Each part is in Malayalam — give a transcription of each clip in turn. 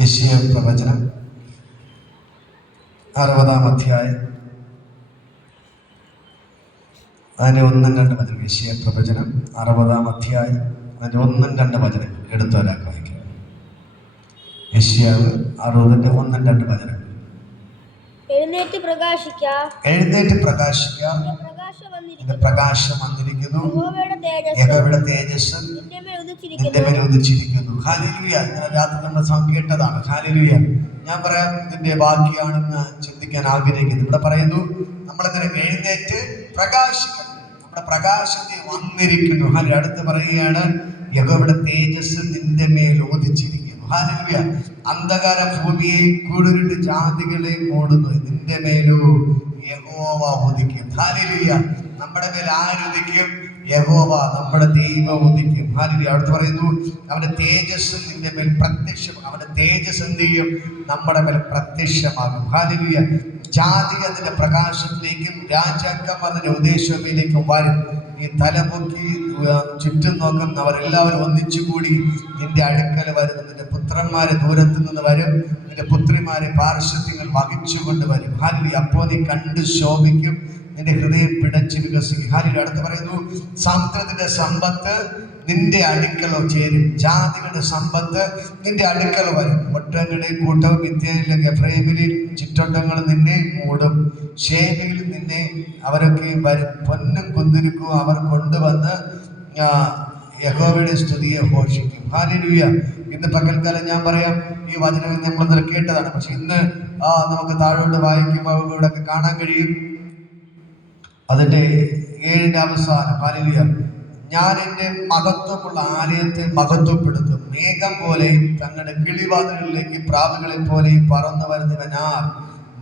യെശയ്യാ പ്രവചനം 60-ാം അധ്യായം അതിൻ്റെ 1-2 വചനം. യെശയ്യാ പ്രവചനം 60-ാം അധ്യായം അതിൻ്റെ 1-2 വചനങ്ങൾ എടുത്തവരാക്കി വായിക്കുക. യെശയ്യാവ് 60-ന്റെ 1-2 വചനം. എഴുന്നേറ്റ് പ്രകാശിക്ക, പ്രകാശം വന്നിരിക്കുന്നു, യഹോവയുടെ തേജസ്സ് നിന്റെ മേൽ ഉദിച്ചിരിക്കുന്നു. ഹല്ലേലൂയ. രാത്രി നമ്മൾ കേട്ടതാണ്. ഹല്ലേലൂയ. ഞാൻ പറയാം, ഇതിന്റെ ബാക്കിയാണെന്ന് ചിന്തിക്കാൻ ആഗ്രഹിക്കുന്നു. ഇവിടെ പറയുന്നു, നമ്മളിങ്ങനെ എഴുന്നേറ്റ് പ്രകാശിക്കണം, നമ്മുടെ പ്രകാശത്തെ വന്നിരിക്കുന്നു. അടുത്ത് പറയുകയാണ്, യഹോവയുടെ തേജസ്സ് നിന്റെ മേൽ ഉദിച്ചിരിക്കുന്നു. ഹല്ലേലൂയ. അന്ധകാര ഭൂമിയെ കൂടിട്ട് ജാതികളെ മൂടുന്നു, നിന്റെ മേലോ യഹോവ ഉദിക്കും. ഹല്ലേലൂയ. നമ്മുടെ മേൽ ആരുദിക്കും? യഹോവ, നമ്മുടെ ദൈവം ഉദിക്കും. ഹല്ലേലൂയ. അടുത്ത് പറയുന്നു, അവന്റെ തേജസ് നിന്റെ മേൽ പ്രത്യക്ഷമാകും. അവന്റെ തേജസ് എന്ത് ചെയ്യും? നമ്മുടെ മേൽ പ്രത്യക്ഷമാകും. ഹല്ലേലൂയ. ജാതികൾ അതിന്റെ പ്രകാശത്തിലേക്കും രാജാക്കന്മാർ അതിന്റെ ഉദ്ദേശത്തിലേക്കും വരും. നീ തലപൊക്കി ചുറ്റും നോക്കുന്നവരെല്ലാവരും ഒന്നിച്ചുകൂടി നിന്റെ അടുക്കൽ വരുന്നു. നിന്റെ പുത്രന്മാരെ ദൂരത്തു നിന്ന് വരും, നിന്റെ പുത്രിമാരെ പാർശ്വത്യങ്ങൾ വഹിച്ചുകൊണ്ട് വരും. ഹല്ലേലൂയ. അപ്പോൾ നീ കണ്ട് ശോഭിക്കും, നിന്റെ ഹൃദയം പിടച്ച് വികസിക്കും. ഹല്ലേലൂയ. അടുത്ത് പറയുന്നു, സമുദ്രത്തിന്റെ സമ്പത്ത് നിന്റെ അടുക്കലോ ചേരും, ജാതികളുടെ സമ്പത്ത് നിന്റെ അടുക്കൽ വരും. ഒട്ടകങ്ങളുടെ കൂട്ടവും മിദ്യാനിലും എഫ്രയീമിലും ചുറ്റോട്ടങ്ങളും നിന്നെ മൂടും, ശേബയിൽ നിന്നെ അവരൊക്കെ വരും. പൊന്നും കുന്തിരിക്കും അവർ കൊണ്ടുവന്ന് യഹോവയുടെ സ്തുതിയെ ഘോഷിക്കും. ഹല്ലേലൂയ. ഇന്ന് പകൽക്കാലം ഞാൻ പറയാം, ഈ വചനം നമ്മൾ കേട്ടതാണ്. പക്ഷെ ഇന്ന് നമുക്ക് താഴോട്ട് വായിക്കുമ്പോൾ ഇവിടെയൊക്കെ കാണാൻ കഴിയും അതിന്റെ 7-ന്റെ അവസാനം. ഹല്ലേലൂയ. ഞാൻ എൻ്റെ മഹത്വമുള്ള ആലയത്തെ മഹത്വപ്പെടുത്തും, മേഘം പോലെയും തങ്ങളുടെ കിളിവാതിലുകളിലേക്ക് പ്രാവുകളെ പോലെയും പറന്നു വരുന്നവനാർ.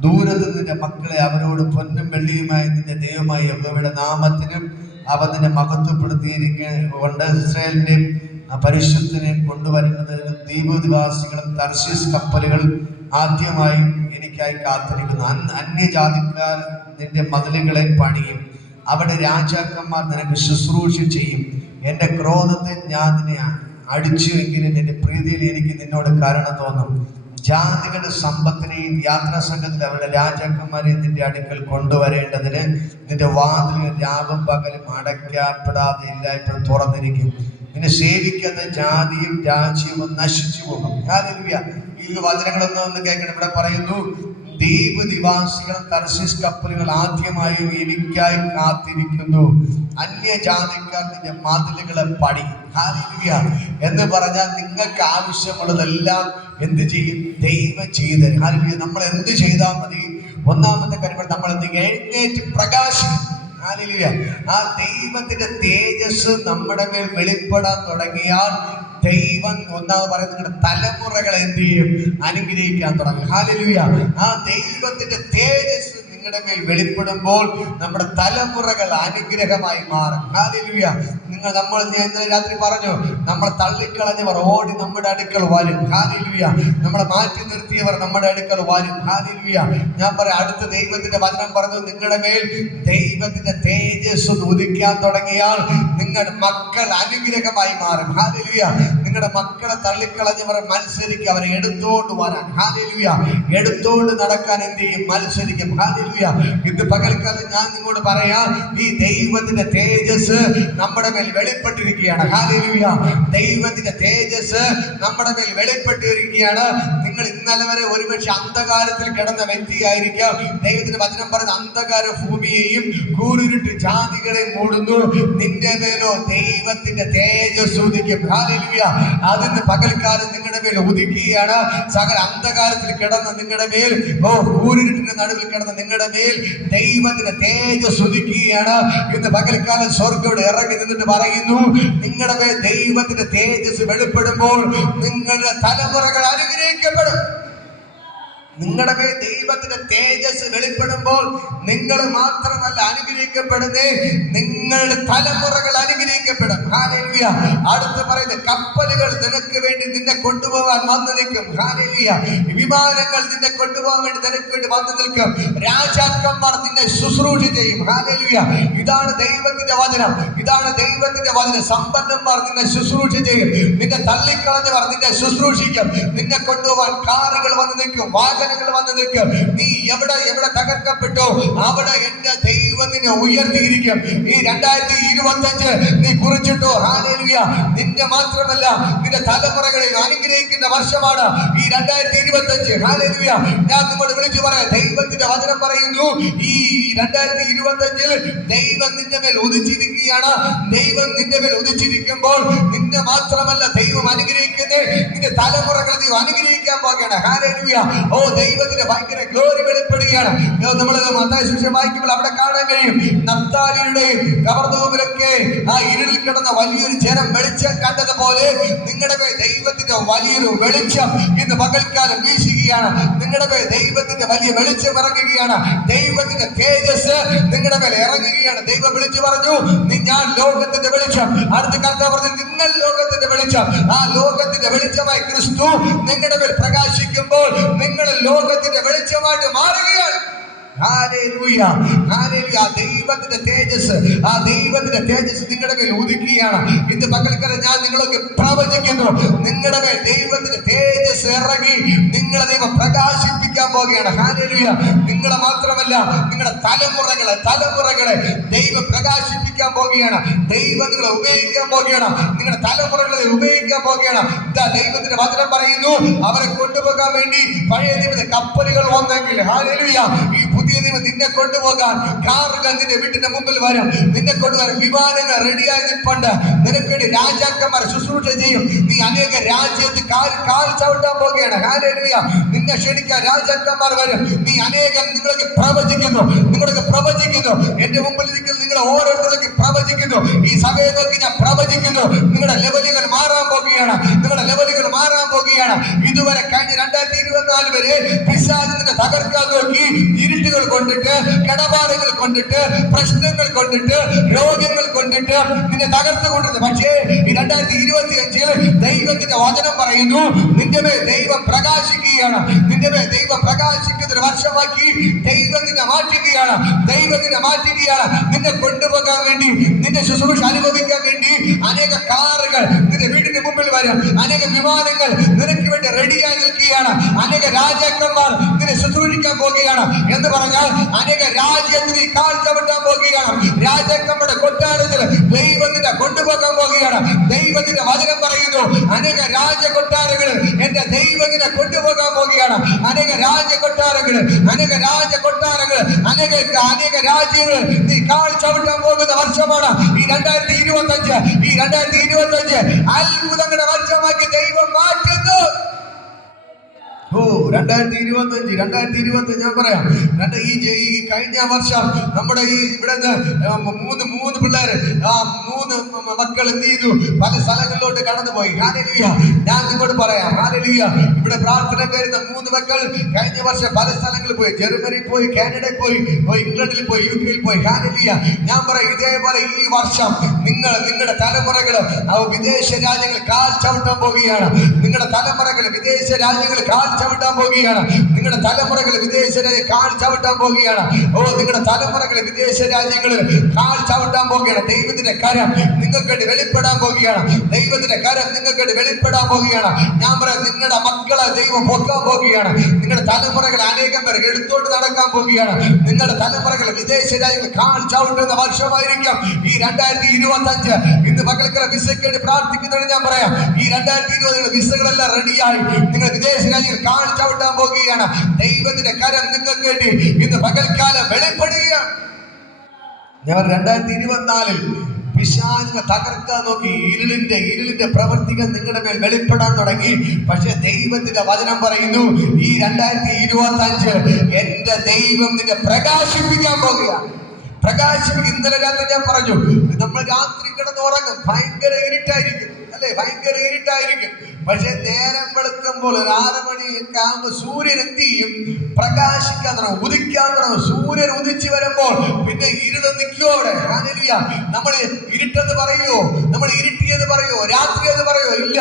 ദൂരത്ത് നിന്റെ മക്കളെ അവരോട് പൊന്നും വെള്ളിയുമായി നിന്റെ ദൈവമായ യഹോവയുടെ നാമത്തിനും അവ നിന്നെ മഹത്വപ്പെടുത്തിയിരിക്കൊണ്ട് ഇസ്രായേലിന്റെ പരിശുദ്ധനെ കൊണ്ടുവരുന്നതിന് ദ്വീപുനിവാസികളും തർശീസ് കപ്പലുകൾ ആദ്യമായും എനിക്കായി കാത്തിരിക്കുന്നു. അന്യജാതിക്കാർ നിന്റെ മതിലുകളെ പണിയും, അവിടെ രാജാക്കന്മാർ നിനക്ക് ശുശ്രൂഷ ചെയ്യും. എൻ്റെ ക്രോധത്തെ ഞാൻ നിന്നെ അടിച്ചു എങ്കിലും എൻ്റെ പ്രീതിയിൽ എനിക്ക് നിന്നോട് കരുണ തോന്നും. ജാതികളുടെ സമ്പത്തിനെയും യാത്രാ സംഘത്തിൽ അവരുടെ രാജാക്കന്മാരെയും നിന്റെ അടുക്കൽ കൊണ്ടുവരേണ്ടതിന് നിന്റെ വാതിലുകൾ രാവും പകലും അടയ്ക്കപ്പെടാതെ എല്ലായ്പ്പോഴും തുറന്നിരിക്കും. നിന്നെ സേവിക്കുന്ന ജാതിയും രാജ്യവും നശിച്ചു പോകും. ഹല്ലേലൂയ. ഈ വചനങ്ങളൊന്നും കേൾക്കണം. ഇവിടെ പറയുന്നു, ദ്വീപ് നിവാസികളും തർശീസ് കപ്പലുകൾ ആദ്യമായും എനിക്കായി കാത്തിരിക്കുന്നു. അന്യജാതിക്കാർ നിന്റെ മതിലുകളെ പണിയും. ഹല്ലേലൂയ. എന്ന് പറഞ്ഞാൽ നിങ്ങൾക്ക് ആവശ്യമുള്ളതെല്ലാം എന്ത് ചെയ്യും? ദൈവം ചെയ്ത് തരും. ഹല്ലേലൂയ. നമ്മൾ എന്ത് ചെയ്താൽ മതി? ഒന്നാമത്തെ കാര്യം, നമ്മൾ എഴുന്നേറ്റ് പ്രകാശിക്കും. ഹല്ലേലൂയ. ആ ദൈവത്തിന്റെ തേജസ് നമ്മുടെ മേൽ വെളിപ്പെടാൻ തുടങ്ങിയാൽ ദൈവം ഒന്നാമത് പറയുന്നത് നിങ്ങളുടെ തലമുറകളെ എന്ത് ചെയ്യും? അനുഗ്രഹിക്കാൻ തുടങ്ങും. ഹല്ലേലൂയ. ആ ദൈവത്തിന്റെ തേജസ് നിങ്ങളുടെ മേൽ വെളിപ്പെടുമ്പോൾ നമ്മുടെ തലമുറകൾ അനുഗ്രഹമായി മാറും. ഹല്ലേലൂയ. നമ്മൾ ഇന്നലെ രാത്രി പറഞ്ഞു, നമ്മൾ തള്ളിക്കളഞ്ഞവർ ഓടി നമ്മുടെ അടുക്കൽ വരും. ഹല്ലേലൂയ. നമ്മളെ മാറ്റി നിർത്തിയവർ നമ്മുടെ അടുക്കൽ വരും. ഹല്ലേലൂയ. ഞാൻ പറയാം, അടുത്ത ദൈവത്തിന്റെ വചനം പറഞ്ഞു, നിങ്ങളുടെ മേൽ ദൈവത്തിന്റെ തേജസ് ഉദിക്കാൻ തുടങ്ങിയാൽ നിങ്ങളുടെ മക്കൾ അനുഗ്രഹമായി മാറും. ഹല്ലേലൂയ. നിങ്ങളുടെ മക്കളെ തള്ളിക്കളഞ്ഞവർ മത്സരിക്കും, അവരെ എടുത്തോണ്ട് വരാൻ. ഹല്ലേലൂയ. എടുത്തോണ്ട് നടക്കാൻ എന്ത് ചെയ്യും? മത്സരിക്കും. ഹല്ലേലൂയ. ഇന്ന് പകൽക്കാലം ഞാൻ നിങ്ങളോട് പറയാം, ഈ ദൈവത്തിന്റെ തേജസ് നമ്മുടെ മേൽ വെളിപ്പെട്ടിരിക്കുകയാണ്. ഹല്ലേലൂയ. ദൈവത്തിന്റെ തേജസ് നമ്മുടെ മേൽ വെളിപ്പെട്ടിരിക്കുകയാണ്. നിങ്ങൾ ഇന്നലെ വരെ ഒരുപക്ഷെ അന്ധകാരത്തിൽ കിടന്ന വ്യക്തിയായിരിക്കാം. ദൈവത്തിന്റെ വചനം പറയുന്ന അന്ധകാര ഭൂമിയെയും കൂരിരുട്ട് ജാതികളെ മൂടുന്നു, നിന്റെ മേലോ ദൈവത്തിന്റെ തേജസ് ഉദിക്കും. ഹല്ലേലൂയ. അതിന് പകൽക്കാലം നിങ്ങളുടെ മേൽ ഉദിക്കുകയാണ്. സകല അന്ധകാരത്തിൽ കിടന്ന നിങ്ങളുടെ മേൽ, കൂരിരുട്ടിന്റെ നടുവിൽ കിടന്ന നിങ്ങളുടെ മേൽ ദൈവത്തിന്റെ തേജസ് ഉദിക്കുകയാണ്. ഇന്ന് പകൽക്കാലം സ്വർഗ്ഗം ഇറങ്ങി നിന്നിട്ട് പറയുന്നു, നിങ്ങളുടെ മേൽ ദൈവത്തിന്റെ തേജസ് വെളിപ്പെടുമ്പോൾ നിങ്ങളുടെ തലമുറകൾ അനുഗ്രഹിക്കപ്പെടും. നിങ്ങളുടെ മേൽ ദൈവത്തിന്റെ തേജസ് വെളിപ്പെടുമ്പോൾ നിങ്ങൾ മാത്രമല്ല അനുഗ്രഹിക്കപ്പെടുന്നേ, നിങ്ങളുടെ തലമുറകൾ അനുഗ്രഹിക്കപ്പെടും. ഇരിപ്പിടം. ഹല്ലേലൂയ. അടുത്ത് പറയുന്നത് കപ്പലുകൾ നിനക്ക് വേണ്ടി നിന്നെ കൊണ്ടുപോകാൻ വന്നു നിൽക്കും. ഹല്ലേലൂയ. വിമാനങ്ങൾ നിന്നെ കൊണ്ടുപോകാൻ വേണ്ടി നിനക്ക് വേണ്ടി വന്നു നിൽക്കും. രാജാക്കന്മാർ നിന്നെ ശുശ്രൂഷ ചെയ്യും. ഹല്ലേലൂയ. ഇതാണ് ദൈവത്തിന്റെ വചനം. ഇതാണ് ദൈവത്തിന്റെ വചനം. സമ്പന്നന്മാർ നിന്നെ ശുശ്രൂഷ ചെയ്യും. നിന്നെ തള്ളിക്കളഞ്ഞവർ നിന്നെ ശുശ്രൂഷിക്കും. നിന്നെ കൊണ്ടുപോകാൻ കാറുകൾ വന്നു നിൽക്കും, വാഹനങ്ങൾ വന്നു നിൽക്കും. നീ എവിടെ തകർക്കപ്പെട്ടോ അവിടെ എന്റെ ദൈവം നിന്നെ ഉയർത്തിയിരിക്കും. ഈ 2025 നീ കുറിച്ചിട്ടോ. ഹല്ലേലൂയ. നിന്റെ മാത്രമല്ല നിന്റെ തലമുറകളെ അനുഗ്രഹിക്കുന്ന വർഷമാണ് ഈ 2025. ഹല്ലേലൂയ. ഞാൻ നിങ്ങളോട് വിളിച്ചു പറയാം, ദൈവത്തിന്റെ വചനം പറയുന്നു ഈ 2025 ദൈവം നിന്റെ മേൽ ഉദിച്ചിരിക്കുകയാണ്. ദൈവം നിന്റെ മേൽ ഉദിച്ചിരിക്കുമ്പോൾ നിന്നെ മാത്രമല്ല ദൈവം അനുഗ്രഹിക്കുന്നത്, നിന്റെ തലമുറകളെ ദൈവം അനുഗ്രഹിക്കാൻ പോകുകയാണ്. ഹല്ലേലൂയ. ഓ, ദൈവത്തിന്റെ ഭയങ്കര ഗ്ലോറി വെളിപ്പെടുകയാണ്. നമ്മൾ മത്തായി സുവിശേഷം വായിക്കുമ്പോൾ അവിടെ കാണാൻ കഴിയും, നഫ്താലിയുടെയും കവർദോമിലൊക്കെ ആ ഇരുളിൽ കിടന്ന വലിയൊരു ജനം വെളിച്ചം കണ്ടതുപോലെ നിങ്ങളുടെ മേൽ ദൈവത്തിന്റെ വലിയൊരു വെളിച്ചം ഇന്ന് പകൽക്കാലം വീശുകയാണ്. നിങ്ങളുടെ മേൽ ദൈവത്തിന്റെ വലിയ വെളിച്ചം ഇറങ്ങുകയാണ്. ദൈവത്തിന്റെ തേജസ് നിങ്ങളുടെ മേൽ ഇറങ്ങുകയാണ്. ദൈവം വിളിച്ചു പറഞ്ഞു, ഞാൻ ലോകത്തിന്റെ വെളിച്ചം. അടുത്ത കർത്താവ് പറഞ്ഞു, നിങ്ങൾ ലോകത്തിന്റെ വെളിച്ചം. ആ ലോകത്തിന്റെ വെളിച്ചമായി ക്രിസ്തു നിങ്ങളുടെ മേൽ പ്രകാശിക്കുമ്പോൾ നിങ്ങൾ ലോകത്തിന്റെ വെളിച്ചമായിട്ട് മാറുകയാണ്. ഹല്ലേലൂയ. ഹല്ലേലൂയ. ദൈവത്തിന്റെ തേജസ്, ആ ദൈവത്തിന്റെ തേജസ് നിങ്ങളുടെ മേൽ ഉദിക്കുകയാണ്. ഇന്ന് പകൽക്കാലം ഞാൻ നിങ്ങളൊക്കെ പ്രവചിക്കുന്നു, നിങ്ങളുടെ മേൽ ദൈവത്തിന്റെ തേജസ് ഇറങ്ങി നിങ്ങളെ ദൈവം പ്രകാശിപ്പിക്കാൻ പോകുകയാണ്. ഹല്ലേലൂയ. നിങ്ങളെ മാത്രമല്ല നിങ്ങളുടെ തലമുറകളെ ദൈവം പ്രകാശിപ്പിക്കാൻ പോകുകയാണ്. ദൈവം നിങ്ങളെ ഉപയോഗിക്കാൻ പോകുകയാണ്. നിങ്ങളുടെ തലമുറകളെ ഉപയോഗിക്കാൻ പോകുകയാണ്. ദൈവത്തിന്റെ വചനം പറയുന്നു, അവരെ കൊണ്ടുപോകാൻ വേണ്ടി പഴയ നിയമത്തിലെ കപ്പലുകൾ വന്നെങ്കിൽ, ഹല്ലേലൂയ, ഈ പുതിയ നിയമം നിന്നെ കൊണ്ടുപോകാൻ കാറുകൾ നിന്റെ വീട്ടിന്റെ മുമ്പിൽ വരും. നിന്നെ കൊണ്ടുപോകാൻ വിമാനങ്ങൾ റെഡിയായി നിൽപ്പുണ്ട്. നിനക്ക് വേണ്ടി രാജാക്കന്മാർ ശുശ്രൂഷ ചെയ്യും. നീ അനേക രാജ്യത്ത് കാൽ ചവിട്ടാൻ പോകുകയാണ്. ഹല്ലേലൂയ. നിന്നെ ക്ഷണിക്കാൻ രാജാക്കന്മാർ വരും. നീ അനേകം നിങ്ങളൊക്കെ പ്രവചിക്കുന്നു. എന്റെ മുമ്പിൽ ഇരിക്കുന്ന നിങ്ങൾ ഓരോരുത്തരൊക്കെ പ്രവചിക്കുന്നു. ഈ സഭയെ നോക്കി ഞാൻ പ്രവചിക്കുന്നു, നിങ്ങളുടെ ലെവലുകൾ മാറാൻ പോകുകയാണ്. ഇതുവരെ കഴിഞ്ഞ 2024 വരെ പിശാചിനെ തകർക്കാൻ നോക്കി ഇരുട്ടുകൾ കൊണ്ടിട്ട്, കടബാധകൾ കൊണ്ടിട്ട്, പ്രശ്നങ്ങൾ കൊണ്ടിട്ട്, രോഗങ്ങൾ കൊണ്ടിട്ട് നിന്നെ തകർത്തുകൊണ്ടിരുന്നത്. പക്ഷേ ഈ 2025 ദൈവത്തിന്റെ വചനം പറയുന്നു, നിന്റെ മേൽ ദൈവം പ്രകാശിക്കുകയാണ്. നിന്റെ മേൽ ദൈവം പ്രകാശിക്കുന്ന ഒരു വർഷമാക്കി ദൈവം നിന്നെ മാറ്റുകയാണ്. നിന്നെ കൊണ്ടുപോകാൻ വേണ്ടി, നിന്റെ ശുശ്രൂഷ അനുഭവിക്കാൻ വേണ്ടി അനേക കാറുകൾ നിന്റെ വീടിന്റെ മുമ്പിൽ വരും. അനേക വിമാനങ്ങൾ നിനക്ക് വേണ്ടി റെഡിയായി നിൽക്കുകയാണ്. അനേക രാജാക്കന്മാർ നിന്നെ ശുശ്രൂഷിക്കാൻ പോകുകയാണ്. എന്ന് പറഞ്ഞാൽ അനേക രാജ്യത്തിന് കാൽ ചവിട്ടാൻ പോകുകയാണ്. രാജാക്കന്മാരുടെ കൊട്ടാരത്തിൽ ദൈവം നിന്നെ കൊണ്ടുപോകാൻ പോകുകയാണ്. ദൈവത്തിന്റെ വചനം പറയുന്നു, അനേക രാജകൊട്ടാരങ്ങൾ എന്റെ ദൈവം നിന്നെ കൊണ്ടുപോകാൻ പോകുകയാണ്. അനേക രാജകൊട്ടാരങ്ങൾ, അനേക രാജ്യങ്ങൾ നീ കാൽ ചവിട്ടാൻ പോകുന്ന വർഷമാണ് ഈ 2025. അത്ഭുതങ്ങളുടെ വർഷമാക്കി ദൈവം മാറ്റുന്നു. 2025 ഞാൻ പറയാം, ഈ കഴിഞ്ഞ വർഷം നമ്മുടെ ഈ ഇവിടെ മൂന്ന് പിള്ളേര്, ആ 3 മക്കൾ എന്ത് ചെയ്തു, പല സ്ഥലങ്ങളിലോട്ട് കടന്നുപോയി. ഹല്ലേലൂയ. ഞാൻ നിങ്ങളോട് പറയാം, ഹല്ലേലൂയ, ഇവിടെ പ്രാർത്ഥന വരുന്ന 3 മക്കൾ കഴിഞ്ഞ വർഷം പല സ്ഥലങ്ങളിൽ പോയി. ജർമ്മനിയിൽ പോയി, കാനഡയിൽ പോയി, ഇംഗ്ലണ്ടിൽ പോയി, UK പോയി. ഹല്ലേലൂയ. ഞാൻ പറയാം, ഇതേപോലെ ഈ വർഷം നിങ്ങളുടെ തലമുറകള് വിദേശ രാജ്യങ്ങൾ കാൽ ചവിട്ടാൻ പോവുകയാണ്. നിങ്ങളുടെ തലമുറകൾ വിദേശ രാജ്യങ്ങൾ കാൽ ചവിട്ടാൻ പോവുകയാണ്. നിങ്ങളുടെ തലമുറകൾ വിദേശ കാൽ ചവിട്ടാൻ പോവുകയാണ്. ഓ, നിങ്ങളുടെ തലമുറകൾ വിദേശ രാജ്യങ്ങളിൽ കാൽ ചവിട്ടാൻ പോവുകയാണ്. ദൈവത്തിന്റെ കരം നിങ്ങൾക്ക് വെളിപ്പെടാൻ പോവുകയാണ്. ഞാൻ പറയാം, നിങ്ങളുടെ മക്കളെ ദൈവം പൊക്കാൻ പോവുകയാണ്. നിങ്ങളുടെ തലമുറകൾ അനേകം പേർ എടുത്തോണ്ട് നടക്കാൻ പോവുകയാണ്. നിങ്ങളുടെ തലമുറകൾ വിദേശ രാജ്യങ്ങൾ കാൽ ചവിട്ടുന്ന വർഷമായിരിക്കും ഈ 2025. ഇന്ന് പകൽക്കര വിസയ്ക്ക് വേണ്ടി പ്രാർത്ഥിക്കുന്നതിന് ഞാൻ പറയാം, ഈ 2020 വിസകളെല്ലാം റെഡിയായി. നിങ്ങൾ വിദേശ രാജ്യങ്ങൾ കാൽ ചവിട്ടാൻ പോകുകയാണ്. ദൈവത്തിന്റെ കരം നിങ്ങൾക്ക് വേണ്ടി ഇന്ന് പകൽക്കാലം വെളിപ്പെടുകയാണ്. ഞാൻ 2024 പിശാചിനെ തകർക്കാൻ നോക്കി ഇരുളിന്റെ പ്രവർത്തികൾ നിങ്ങളുടെ മേൽ വെളിപ്പെടാൻ തുടങ്ങി. പക്ഷെ ദൈവത്തിന്റെ വചനം പറയുന്നു, ഈ 2025 എന്റെ ദൈവം നിന്നെ പ്രകാശിപ്പിക്കാൻ പോകുകയാണ്. ഇന്നലെ രാത്രി ഞാൻ പറഞ്ഞു, നമ്മൾ രാത്രി കിടന്ന് ഉറങ്ങും, ഭയങ്കര ഇരുട്ടായിരിക്കും. പക്ഷെ നേരം വെളുക്കുമ്പോൾ ഒരു 6 മണിയൊക്കെ ആകുമ്പോൾ സൂര്യൻ എന്ത് ചെയ്യും, പ്രകാശിക്കാൻ തുടങ്ങും, ഉദിക്കാൻ തുടങ്ങും. സൂര്യൻ ഉദിച്ചു വരുമ്പോൾ പിന്നെ ഇരുള് നിൽക്കും അവിടെ. ഹാലേലൂയ. നമ്മൾ ഇരുട്ടെന്ന് പറയോ, നമ്മൾ ഇരുട്ടിയെന്ന് പറയോ, രാത്രി എന്ന് പറയോ? ഇല്ല.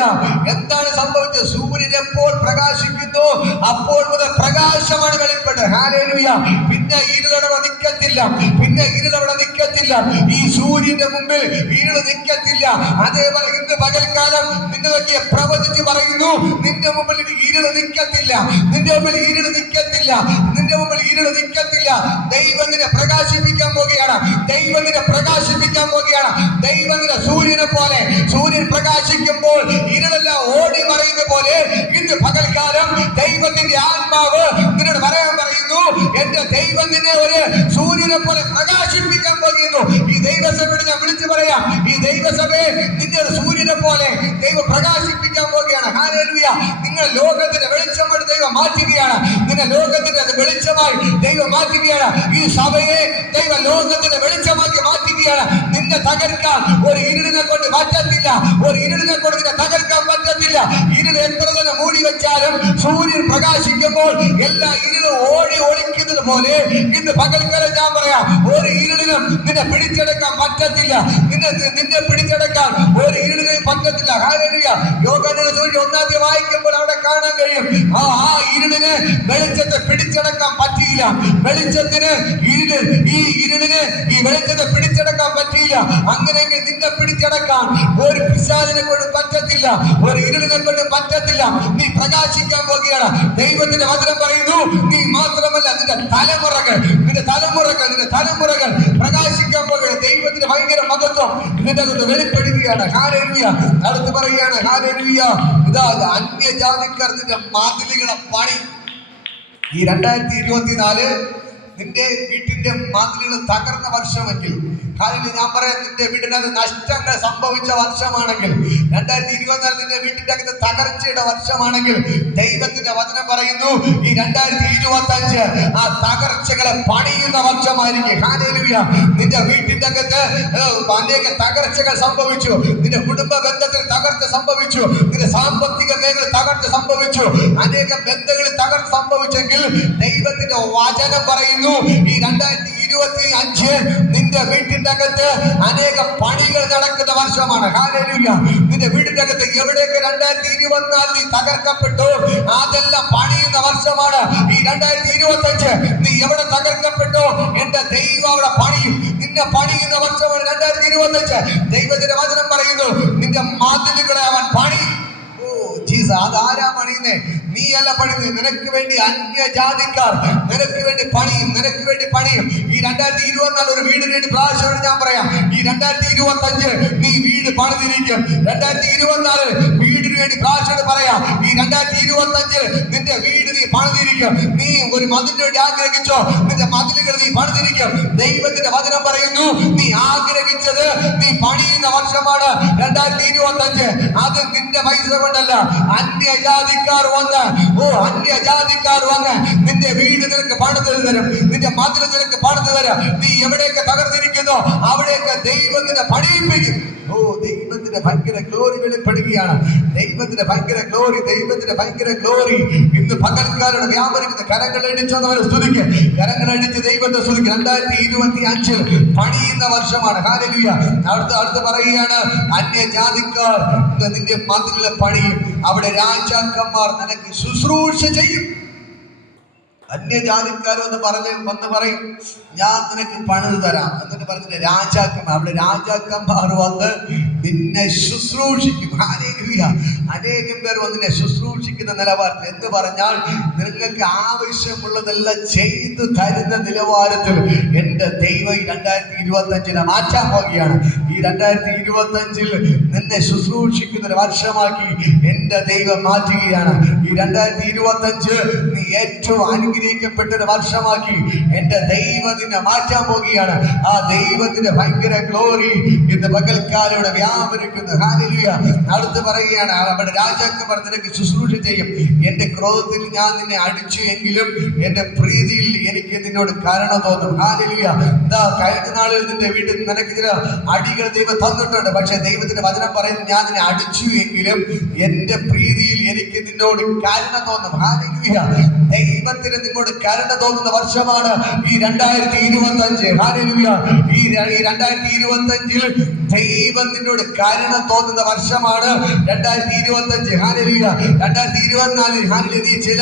എന്താണ് സംഭവിച്ചത്? സൂര്യൻ എപ്പോൾ പ്രകാശിക്കുന്നു അപ്പോൾ മുതൽ പ്രകാശമാണ് വെളിപ്പെട്ടത്. ഹാലേലൂയ. പിന്നെ ഇരുളവിടെ നിൽക്കത്തില്ല, പിന്നെ ഇരുളവിടെ നിൽക്കത്തില്ല. ഈ സൂര്യന്റെ മുമ്പിൽ ഇരുള് നിൽക്കത്തില്ല. അതേപോലെ ഇന്ന് പകൽക്കാലം നിന്നതൊക്കെ പ്രവചിച്ച് പറയുന്നു, നിന്റെ മുമ്പിൽ ഇരുള് നിൽക്കത്തില്ല, നിന്റെ മുമ്പിൽ ഇരുള് നിൽക്കത്തില്ല, നിന്റെ മുമ്പിൽ ഇരുള് നിൽക്കത്തില്ല. ദൈവത്തിനെ പ്രകാശിപ്പിക്കാൻ പോകുകയാണ്, ദൈവത്തിനെ പ്രകാശിപ്പിക്കാൻ പോകുകയാണ്. ദൈവത്തിനെ സൂര്യനെ പോലെ, സൂര്യൻ പ്രകാശിക്കുമ്പോൾ ഇരുളെല്ലാം ഓടി മറയുന്ന പോലെ ഇന്ന് പകൽക്കാലം ദൈവത്തിന്റെ ആത്മാവ് നിന്നോട് പറയാൻ പറയുന്നു, എന്റെ ദൈവം നിന്നെ ഒരു സൂര്യനെ പോലെ പ്രകാശിപ്പിക്കാൻ പോകുന്നു. ഈ ദൈവസഭയോട് ഞാൻ വിളിച്ചു പറയാം, ഈ ദൈവസഭയെ നിന്നെ ഒരു സൂര്യനെ പോലെ ദൈവം പ്രകാശിപ്പിക്കാൻ പോകുകയാണ്. ഹല്ലേലൂയ. നിങ്ങൾ ലോകത്തിന്റെ വെളിച്ചമായി ദൈവം മാറ്റുകയാണ്, നിന്നെ ലോകത്തിന്റെ വെളിച്ചമായി ദൈവം മാറ്റുകയാണ്. ഈ സഭയെ ദൈവം ലോകത്തിന്റെ വെളിച്ചമാക്കി മാറ്റുകയാണ്. നിന്നെ തകർക്കാൻ ഒരു ഇരുളിനെ കൊണ്ട് പറ്റത്തില്ല, ഒരു ഇരുളിനെ കൊണ്ട് നിന്നെ തകർക്കാൻ പറ്റത്തില്ല. ഇരുൾ എത്ര തന്നെ മൂടി വെച്ചാലും സൂര്യൻ പ്രകാശിക്കുമ്പോൾ എല്ലാ ഇരുളും ഓടി ഒളിക്കുന്നത് പോലെ ഇന്ന് പകൽക്കാലം ഞാൻ പറയാം, ഒരു ഇരുളിനും നിന്നെ പിടിച്ചെടുക്കാൻ പറ്റത്തില്ല, നിന്നെ പിടിച്ചെടുക്കാൻ ഒരു ഇരുളിനെയും പറ്റത്തില്ല. ഹല്ലേലൂയ. യോഹന്നാന്റെ സുവിശേഷം 1 വായിക്കുമ്പോൾ അവിടെ കാണാൻ കഴിയും, ആ ഇരുളിന് വെളിച്ചത്തെ പിടിച്ചെടുക്കാൻ പറ്റിയില്ല. വെളിച്ചത്തിന് ഈ ഇരുളിന് ഈ വെളിച്ചത്തെ പിടിച്ചെടുക്കാൻ പറ്റിയില്ല. അങ്ങനെയെങ്കിൽ നിന്നെ പിടിച്ചെടുക്കാൻ ഒരു പിശാചിനെ കൊണ്ട് പറ്റത്തില്ല, ഒരു ഇരുളിനെ കൊണ്ട് പറ്റത്തില്ല. നീ പ്രകാശിക്കാൻ പോകുകയാണ്. ദൈവത്തിന്റെ വചനം പറയുന്നു, നീ മാത്രമല്ല നിന്റെ തലമുറകൾ, നിന്റെ തലമുറകൾ, നിന്റെ തലമുറകൾ പ്രകാശിക്കാൻ പോകുകയാണ്. ദൈവത്തിന്റെ ഭയങ്കര മഹത്വം നിന്റെ കൊണ്ട് വെളിപ്പെടുകയാണ്. ഹല്ലേലൂയ. അടുത്ത് പറയുകയാണ്, ഹല്ലേലൂയ. ഇതാ അന്യജാതിക്കാർ നിന്റെ മതിലുകളെ പണി. ഈ 2024 നിന്റെ വീട്ടിന്റെ മതിലുകൾ തകർന്ന വർഷമെങ്കിൽ, കാരണം ഞാൻ പറയാം, നിന്റെ വീടിനകത്ത് നഷ്ടങ്ങൾ സംഭവിച്ച വർഷമാണെങ്കിൽ, 2024 നിന്റെ വീട്ടിന്റെ അകത്ത് തകർച്ചയുടെ വർഷമാണെങ്കിൽ, ദൈവത്തിന്റെ വചനം പറയുന്നു, ഈ 2025 ആ തകർച്ചകളെ പണിയുന്ന വർഷമായിരിക്കും. ഹല്ലേലൂയ. നിന്റെ വീട്ടിന്റെ അകത്ത് അനേക തകർച്ചകൾ സംഭവിച്ചു, നിന്റെ കുടുംബ ബന്ധത്തിൽ തകർച്ച സംഭവിച്ചു, നിന്റെ സാമ്പത്തിക മേഖല തകർച്ച സംഭവിച്ചു, അനേക ബന്ധങ്ങളിൽ തകർച്ച സംഭവിച്ചെങ്കിൽ ദൈവത്തിന്റെ വചനം പറയുന്നു, ഈ 2025 നിന്റെ വീട്ടിന്റെ അകത്ത് അനേക പണികൾ നടക്കുന്ന വർഷമാണ്. ഹല്ലേലൂയ. നിന്റെ വീടിന്റെ അകത്ത് എവിടെയൊക്കെ 2024 നീ തകർക്കപ്പെട്ടു, അതെല്ലാം പണിയുന്ന വർഷമാണ്. ഈ 2025 നീ എവിടെ തകർക്കപ്പെട്ടു, എന്റെ ദൈവം അവിടെ പണിയും, നിന്നെ പണിയുന്ന വർഷമാണ് 2025. ദൈവത്തിന്റെ വചനം പറയുന്നു, നിന്റെ മതിലുകളെ അവൻ പണിയും. അതാരാ പണിയുന്നേ? നീയല്ല പണിയുന്നത്. നിനക്ക് വേണ്ടി അന്യജാതിക്കാർ നിനക്ക് വേണ്ടി പണിയും, നിനക്ക് വേണ്ടി പണിയും. ഈ 2024 ഒരു വീടിന് വേണ്ടി പ്രാവശ്യം ഞാൻ പറയാം, ഈ 2025 നീ വീട് പണിതിരിക്കും. 2024 വീടിന് വേണ്ടി പ്രാവശ്യം പറയാം, ഈ 2025 നിന്റെ വീട് നീ പണിതിരിക്കും. നീ ഒരു മതിലിന് വേണ്ടി ആഗ്രഹിച്ചോ, നിന്റെ മതിലുകൾ നീ പണിതിരിക്കും. ദൈവത്തിന്റെ വചനം പറയുന്നു, നീ ആഗ്രഹിച്ചത് നീ പണിയുന്ന വർഷമാണ് 2025. അത് നിന്റെ പൈസ കൊണ്ടല്ല, അന്യജാതിക്കാർ വന്ന് അന്യജാതിക്കാർ വന്ന് നിന്റെ വീട് നിനക്ക് പണിത് തരും, നിന്റെ മതിൽ നിനക്ക് പണിത് തരും. നീ എവിടെയൊക്കെ തകർന്നിരിക്കുന്നോ അവിടെയൊക്കെ ദൈവത്തിന്റെ പണിയിപ്പിക്കും. ദൈവത്തിന്റെ ഭയങ്കര ഗ്ലോറി വെളിപ്പെടുകയാണ്. ദൈവത്തിന്റെ ഭയങ്കര ഗ്ലോറി, ദൈവത്തിന്റെ ഭയങ്കര ഗ്ലോറി. ഇന്ന് പകൽക്കാരുടെ വ്യാപരിക്കുന്ന കരങ്ങളടിച്ചവരെ സ്തുതിക്ക്, കരങ്ങളടിച്ച് ദൈവത്തെ സ്തുതിക്ക്. 2025 പണിയുന്ന വർഷമാണ്. ഹല്ലേലൂയ. അടുത്ത് പറയുകയാണ്, അന്യജാതിക്കാർ നിന്റെ മതിലിലെ പണിയും, അവിടെ രാജാക്കന്മാർ നിനക്ക് ശുശ്രൂഷ ചെയ്യും. അന്യജാതിക്കാരെന്ന് വന്ന് പറയും, ഞാൻ നിനക്ക് പണിത് തരാം എന്നിട്ട് പറഞ്ഞിട്ട് രാജാക്കന്മാർ, അവിടെ രാജാക്കന്മാർ വന്ന് നിന്നെ ശുശ്രൂഷിക്കും. ഹല്ലേലൂയ. അനേകം പേർ വന്ന് നിന്നെ ശുശ്രൂഷിക്കുന്ന നിലവാരത്തിൽ, എന്ന് പറഞ്ഞാൽ നിങ്ങൾക്ക് ആവശ്യമുള്ളതെല്ലാം ചെയ്തു തരുന്ന നിലവാരത്തിൽ എന്റെ ദൈവം ഈ 2025 മാറ്റാൻ പോകുകയാണ്. ഈ 2025 നിന്നെ ശുശ്രൂഷിക്കുന്ന ഒരു വർഷമാക്കി എന്റെ ദൈവം മാറ്റുകയാണ്. ഈ 2025 നീ ഏറ്റവും അനുഗ്രഹിക്കപ്പെട്ട ഒരു വർഷമാക്കി എന്റെ ദൈവം നിന്നെ മാറ്റാൻ പോകുകയാണ്. ആ ദൈവത്തിന്റെ ഭയങ്കര ഗ്ലോറി ഇന്ന് പകൽക്കാലയുടെ വ്യാപരിക്കുന്നു. ഹല്ലേലൂയ. അടുത്ത് പറയുകയാണ്, നമ്മുടെ രാജാക്കന്മാർ നിനക്ക് ശുശ്രൂഷ ചെയ്യും. എന്റെ ക്രോധത്തിൽ ഞാൻ നിന്നെ അടിച്ചു എങ്കിലും എന്റെ പ്രീതിയിൽ എനിക്ക് നിന്നോട് കരുണ തോന്നും. ഹല്ലേലൂയ. കഴിഞ്ഞ നാളിൽ നിന്റെ വീട്ടിൽ നിനക്ക് ചില അടികൾ ദൈവം തന്നിട്ടുണ്ട്. പക്ഷെ ദൈവത്തിന്റെ വചനം പറയുന്നു, ഞാൻ നിന്നെ അടിച്ചു എങ്കിലും എന്റെ പ്രീതിയിൽ എനിക്ക് നിന്നോട് കരുണ തോന്നും. ഹല്ലേലൂയ. ദൈവത്തിന് നിന്നോട് കരുണ തോന്നുന്ന വർഷമാണ് ഈ 2025. ഹല്ലേലൂയ. ഈ 2025 ദൈവം നിന്നോട് കരുണ തോന്നുന്ന വർഷമാണ് 2025. ഹല്ലേലൂയ. 2024 ഹല്ലേലൂയ നീ ചില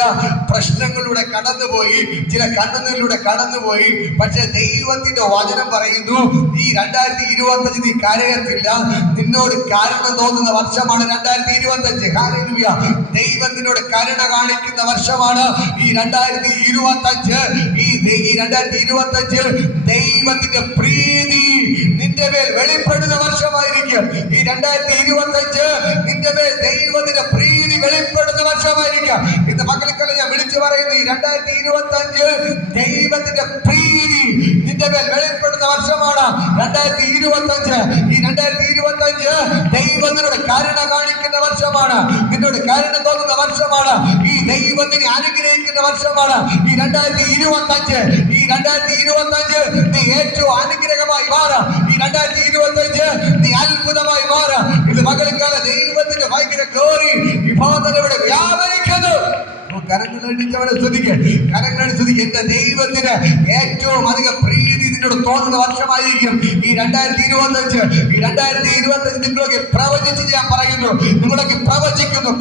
പ്രശ്നങ്ങളിലൂടെ കടന്നുപോയി, ചില കണ്ണുനീരിലൂടെ കടന്നുപോയി. പക്ഷെ ദൈവത്തിന്റെ വചനം പറയുന്നു ഈ 2025 നീ കരയത്തില്ല, നിന്നോട് കരുണ തോന്നുന്ന വർഷമാണ് 2025. ഹല്ലേലൂയ. ദൈവം നിന്നോട് കരുണ കാണിക്കുന്ന വർഷമാണ് ഈ 2025. ഈ 2025 ദൈവത്തിന്റെ പ്രീതി നിന്റെ മേൽ വെളിപ്പെടുന്ന വർഷമായിരിക്കും. ഈ 2025 നിന്റെ മേൽ ദൈവത്തിന്റെ പ്രീതി വെളിപ്പെടുന്ന വർഷമായിരിക്കും. ഇന്ന് പകൽക്കാലം ഞാൻ വിളിച്ചു പറയുന്നു ഈ 2025 ദൈവത്തിന്റെ പ്രീതി നിന്റെ മേൽ വെളിപ്പെടുന്ന വർഷമാണ് 2025. ഈ 2025 ദൈവം നിന്നോട് കരുണ കാണിക്കുന്ന വർഷമാണ്, നിന്നോട് കരുണ തോന്നുന്ന വർഷമാണ്. ഈ ദൈവത്തിനെ അനുഗ്രഹിക്കുന്ന വർഷമാണ് ഈ 2025. ഈ 2025 നീ ഏറ്റവും അനുഗ്രഹമായി മാറാം. ഈ 2025 നീ അത്ഭുതമായി മാറാം. ഇത് പകൽക്കാല ദൈവത്തിന്റെ ഭയങ്കര ഗ്ലോറി ഇവിടെ വ്യാപരിക്കുന്നു. കരങ്ങളടിച്ചവനെ സ്തുതിക്ക്, കരങ്ങളടി സ്തുതിക്ക്. എന്റെ ദൈവത്തിന് ഏറ്റവും അധികം പ്രീതി നിന്നോട് തോന്നുന്ന വർഷമായിരിക്കും ഈ 2025. ഈ 2025 നിങ്ങളൊക്കെ പ്രവചിച്ച് ഞാൻ പറയുന്നു, നിങ്ങളൊക്കെ പ്രവചിക്കുന്നു.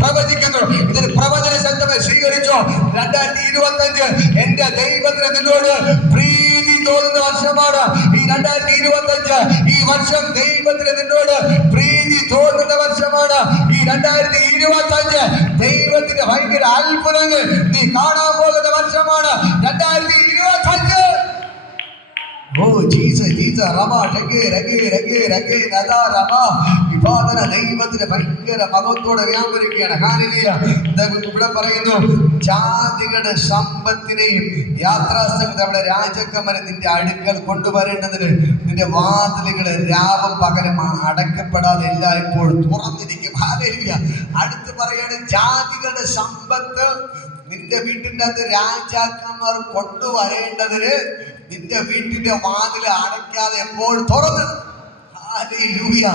ഇതൊരു പ്രവചന ശബ്ദമേ സ്വീകരിച്ചോ. 2025 എന്റെ ദൈവത്തിന് നിന്നോട് പ്രീതി തോന്നുന്ന വർഷമാണ് ഈ 2025. ഈ വർഷം ദൈവത്തിന് നിന്നോട് പ്രീതി തോന്നുന്ന വർഷമാണ് ഈ 2025. ദൈവത്തിന്റെ ഭയങ്കര അത്ഭുതങ്ങൾ നീ കാണാൻ പോകുന്ന വർഷമാണ് 2025. ഓ ജീസസ് ദൈവത്തിന്റെ ഭയങ്കര മഹത്വത്തോടെ വ്യാപരിക്കുകയാണ്. ഹല്ലേലൂയ. ഇവിടെ പറയുന്നു ജാതികളുടെ സമ്പത്തിനെയും യാത്രാസ്ഥലത്ത് നമ്മുടെ രാജക്കന്മാരെ നിന്റെ അടുക്കൽ കൊണ്ടുവരേണ്ടതിന് നിന്റെ വാതിലുകള് രാവും പകരം അടക്കപ്പെടാതെ എല്ലായ്പ്പോഴും തുറന്നിരിക്കും. ഹല്ലേലൂയ. അടുത്ത് പറയാണ് ജാതികളുടെ സമ്പത്ത് നിന്റെ വീട്ടിൻ്റെ അകത്ത് രാജാക്കന്മാർ കൊണ്ടുവരേണ്ടതിന് നിന്റെ വീട്ടിന്റെ വാതില് അടയ്ക്കാതെ എപ്പോഴും തുറന്ന്. ഹല്ലേലൂയ.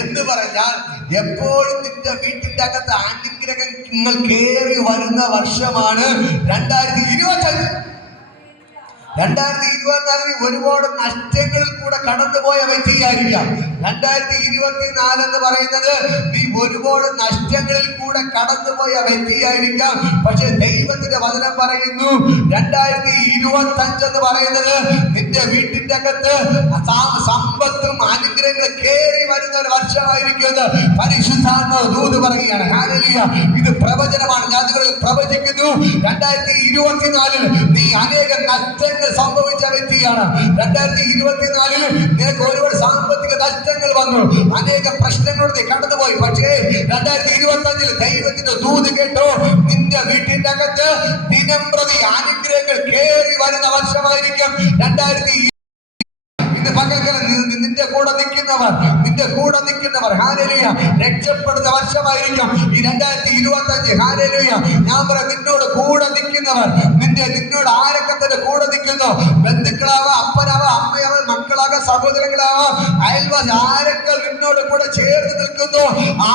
എന്ന് പറഞ്ഞാൽ എപ്പോഴും നിന്റെ വീട്ടിന്റെ അകത്ത് അനുഗ്രഹങ്ങൾ കേറി വരുന്ന വർഷമാണ് 2025. 2024 ഒരുപാട് നഷ്ടങ്ങളിൽ കൂടെ കടന്നുപോയ വ്യക്തിയായിരിക്കാം. 2024 എന്ന് പറയുന്നത് നീ ഒരുപാട് നഷ്ടങ്ങളിൽ കൂടെ കടന്നുപോയ വ്യക്തിയായിരിക്കാം. പക്ഷെ ദൈവത്തിന്റെ വചനം പറയുന്നു 2025 എന്ന് പറയുന്നത് നിന്റെ വീട്ടിന്റെ അകത്ത് സമ്പത്തും അനുഗ്രഹങ്ങളും കേറി വരുന്ന ഒരു വർഷമായിരിക്കും. പരിശുദ്ധാത്മാവ് ദൂത് പറയുകയാണ്. ഹല്ലേലൂയ. ഇത് പ്രവചനമാണ്. ജാതികൾ പ്രവചിക്കുന്നു 2024 നീ അനേക നഷ്ടങ്ങൾ സംഭവിച്ച വ്യക്തിയാണ്. 2024 നിനക്ക് ഒരുപാട് സാമ്പത്തിക നഷ്ടങ്ങൾ വന്നു, അനേക പ്രശ്നങ്ങളോട് നീ കടന്നുപോയി. പക്ഷേ 2025 ദൈവത്തിന്റെ ദൂത് കേട്ടോ, നിന്റെ വീട്ടിന്റെ അകത്ത് ദിനം പ്രതി അനുഗ്രഹങ്ങൾ കേറി വരുന്ന വർഷമായിരിക്കും 2020. ഇന്ന് പകൽക്കാലം നിന്റെ കൂടെ നിൽക്കുന്നവർ ഹല്ലേലൂയ രക്ഷപ്പെടുന്ന വർഷമായിരിക്കും ഈ 2025. ഹല്ലേലൂയ. ഞാൻ പറയാം നിന്നോട് കൂടെ നിൽക്കുന്നവർ, നിന്നോട് ആരൊക്കെ തന്നെ കൂടെ നിൽക്കുന്നു, ബന്ധുക്കളാവാം, അപ്പനാവാം, അമ്മയാവാം, മക്കളാകാം, സഹോദരങ്ങളാവാം, അയൽവാസി ആരൊക്കെ നിന്നോട് കൂടെ ചേർന്ന് നിൽക്കുന്നു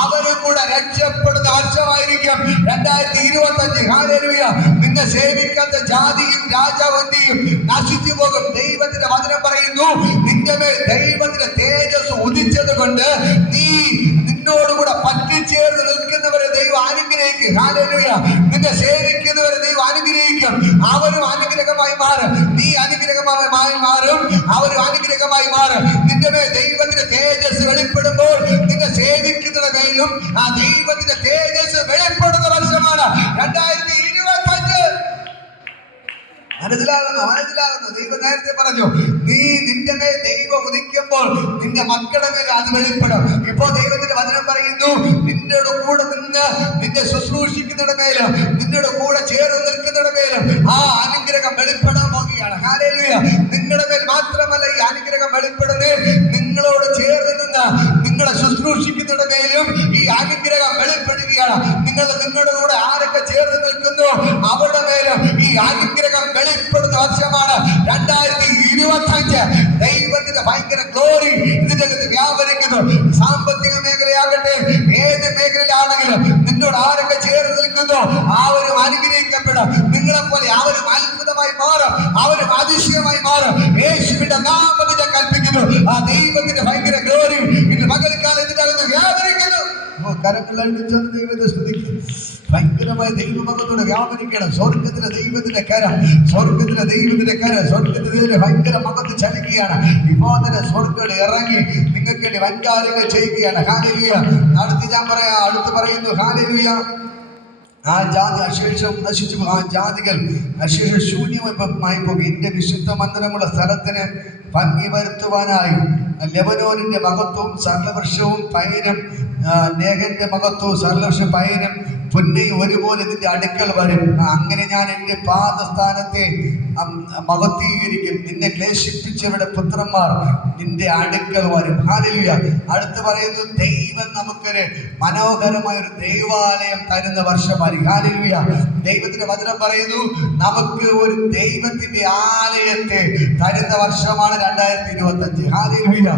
അവരും കൂടെ രക്ഷപ്പെടുന്ന വർഷമായിരിക്കും 2025. ഹല്ലേലൂയ. നിന്നെ സേവിക്കാത്ത ജാതിയും രാജാവന്തിയും നശിച്ചു പോകും. ദൈവത്തിന്റെ വചനം പറയുന്നു നിന്റെ മേൽ ദൈവത്തിന്റെ തേജസ് ഉദിച്ചത് കൊണ്ട് നിന്നോടുകൂടെ പറ്റിച്ചേർന്ന് നിൽക്കുന്നവരെ ദൈവം അനുഗ്രഹിക്കും. ഹല്ലേലൂയ. നിന്നെ സേവിക്കുന്നവരെ ദൈവം അനുഗ്രഹിക്കും. അവരും അനുഗ്രഹമായി മാറും. നീ അനുഗ്രഹമായി മാറും, അവരും അനുഗ്രഹമായി മാറും. നിന്റെ മേൽ ദൈവത്തിന്റെ തേജസ് വെളിപ്പെടുമ്പോൾ നിന്നെ സേവിക്കുന്നതിന്റെ മേലും ആ ദൈവത്തിന്റെ തേജസ് വെളിപ്പെടുന്ന വർഷമാണ് 2025. മനസ്സിലാകുന്നു. ദൈവം നേരത്തെ പറഞ്ഞു നിന്റെ മേൽ ദൈവം ഉദിക്കുമ്പോൾ നിന്റെ മക്കളുടെ മേൽ അത് വെളിപ്പെടും. ഇപ്പോ ദൈവത്തിന്റെ വചനം പറയുന്നു നിന്നോട് കൂടെ നിന്ന് നിന്നെ ശുശ്രൂഷിക്കുന്നതിന്റെ മേലും നിന്നോട് കൂടെ ചേർന്ന് നിൽക്കുന്നതിന്റെ മേലും ആ അനുഗ്രഹം വെളിപ്പെടാൻ പോകുകയാണ്. ഹല്ലേലൂയ. നിങ്ങളുടെ മേൽ മാത്രമല്ല ഈ അനുഗ്രഹം വെളിപ്പെടുന്നത്, നിങ്ങളോട് ചേർന്ന് നിന്ന് നിങ്ങളെ ശുശ്രൂഷിക്കുന്നതിന്റെ മേലും ഈ അനുഗ്രഹം വെളിപ്പെടുകയാണ്. നിങ്ങളുടെ കൂടെ ആരൊക്കെ ചേർന്ന് നിൽക്കുന്നു അവരുടെ മേലും ഈ അനുഗ്രഹം വെളിപ്പെടുന്ന വർഷമാണ് 2025. ദൈവത്തിന്റെ ഭയങ്കര ഗ്ലോറി ഇതിന്റെ അകത്ത് വ്യാപരിക്കുന്നു. സാമ്പത്തിക മേഖലയാകട്ടെ, ഏത് മേഖലയിലാണെങ്കിലും നിന്നോട് ആരൊക്കെ ചേർന്ന് പ്രാപിക്കണം. നിങ്ങളെപ്പോലെ അവരും അത്ഭുതമായി മാറും, അവരും അതിശയമായി മാറും. യേശുവിന്റെ നാമത്തിൽ ഞാൻ കൽപ്പിക്കുന്നു, ആ ദൈവത്തിന്റെ ഭയങ്കര ഗ്ലോറി ഇന്ന് പകൽക്കാലം ഇതിനകത്ത് വ്യാപരിക്കുന്നു. കരങ്ങളടിച്ച് ദൈവത്തെ സ്തുതിക്കും. ഭയങ്കരമായ ദൈവമകത്തോടെ വ്യാപരിക്കണം. സ്വർഗത്തിലെ ദൈവത്തിന്റെ കരം, സ്വർഗത്തിലെ ദൈവത്തിന്റെ കരം, സ്വർഗത്തിലെ ഭയങ്കര മകത്ത് ചലിക്കുകയാണ്. ഇപ്പോൾ തന്നെ സ്വർഗം ഇറങ്ങി നിങ്ങൾക്ക് വേണ്ടി വൻകാര്യങ്ങൾ ചെയ്യുകയാണ്. ഹല്ലേലൂയ. അടുത്ത് പറയുന്നു ഹല്ലേലൂയ. ആ ജാതി അശേഷം നശിച്ചു, ആ ജാതികൾ അശേഷം ശൂന്യമായി പോകും. എന്റെ വിശുദ്ധ മന്ദിരമുള്ള സ്ഥലത്തിന് ഭംഗി വരുത്തുവാനായി ലെബനോനിന്റെ മഹത്വവും സരളവൃക്ഷവും പൈനും, നേഹന്റെ മഹത്വവും സരളവൃക്ഷ പൈനും പുന്നയും ഒരുപോലെ ഇതിന്റെ അടുക്കൽ വരും. അങ്ങനെ ഞാൻ എന്റെ പാദസ്ഥാനത്തെ മഹത്വീകരിക്കും. നിന്നെ ക്ലേശിപ്പിച്ചവരുടെ പുത്രന്മാർ നിന്റെ അടുക്കൽ വരും. ഹല്ലേലൂയ. അടുത്ത് പറയുന്നു, ദൈവം നമുക്കൊരു മനോഹരമായ ഒരു ദൈവാലയം തരുന്ന വർഷമായിരിക്കും. ഹല്ലേലൂയ. ദൈവത്തിന്റെ വചനം പറയുന്നു, നമുക്ക് ഒരു ദൈവത്തിന്റെ ആലയത്തെ തരുന്ന വർഷമാണ് 2025. ഹല്ലേലൂയ.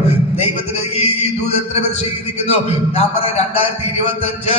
ദൈവത്തിന്റെ ഈ ദൂത് എത്ര പേർ സ്വീകരിക്കുന്നു? ഞാൻ പറയാം, 2025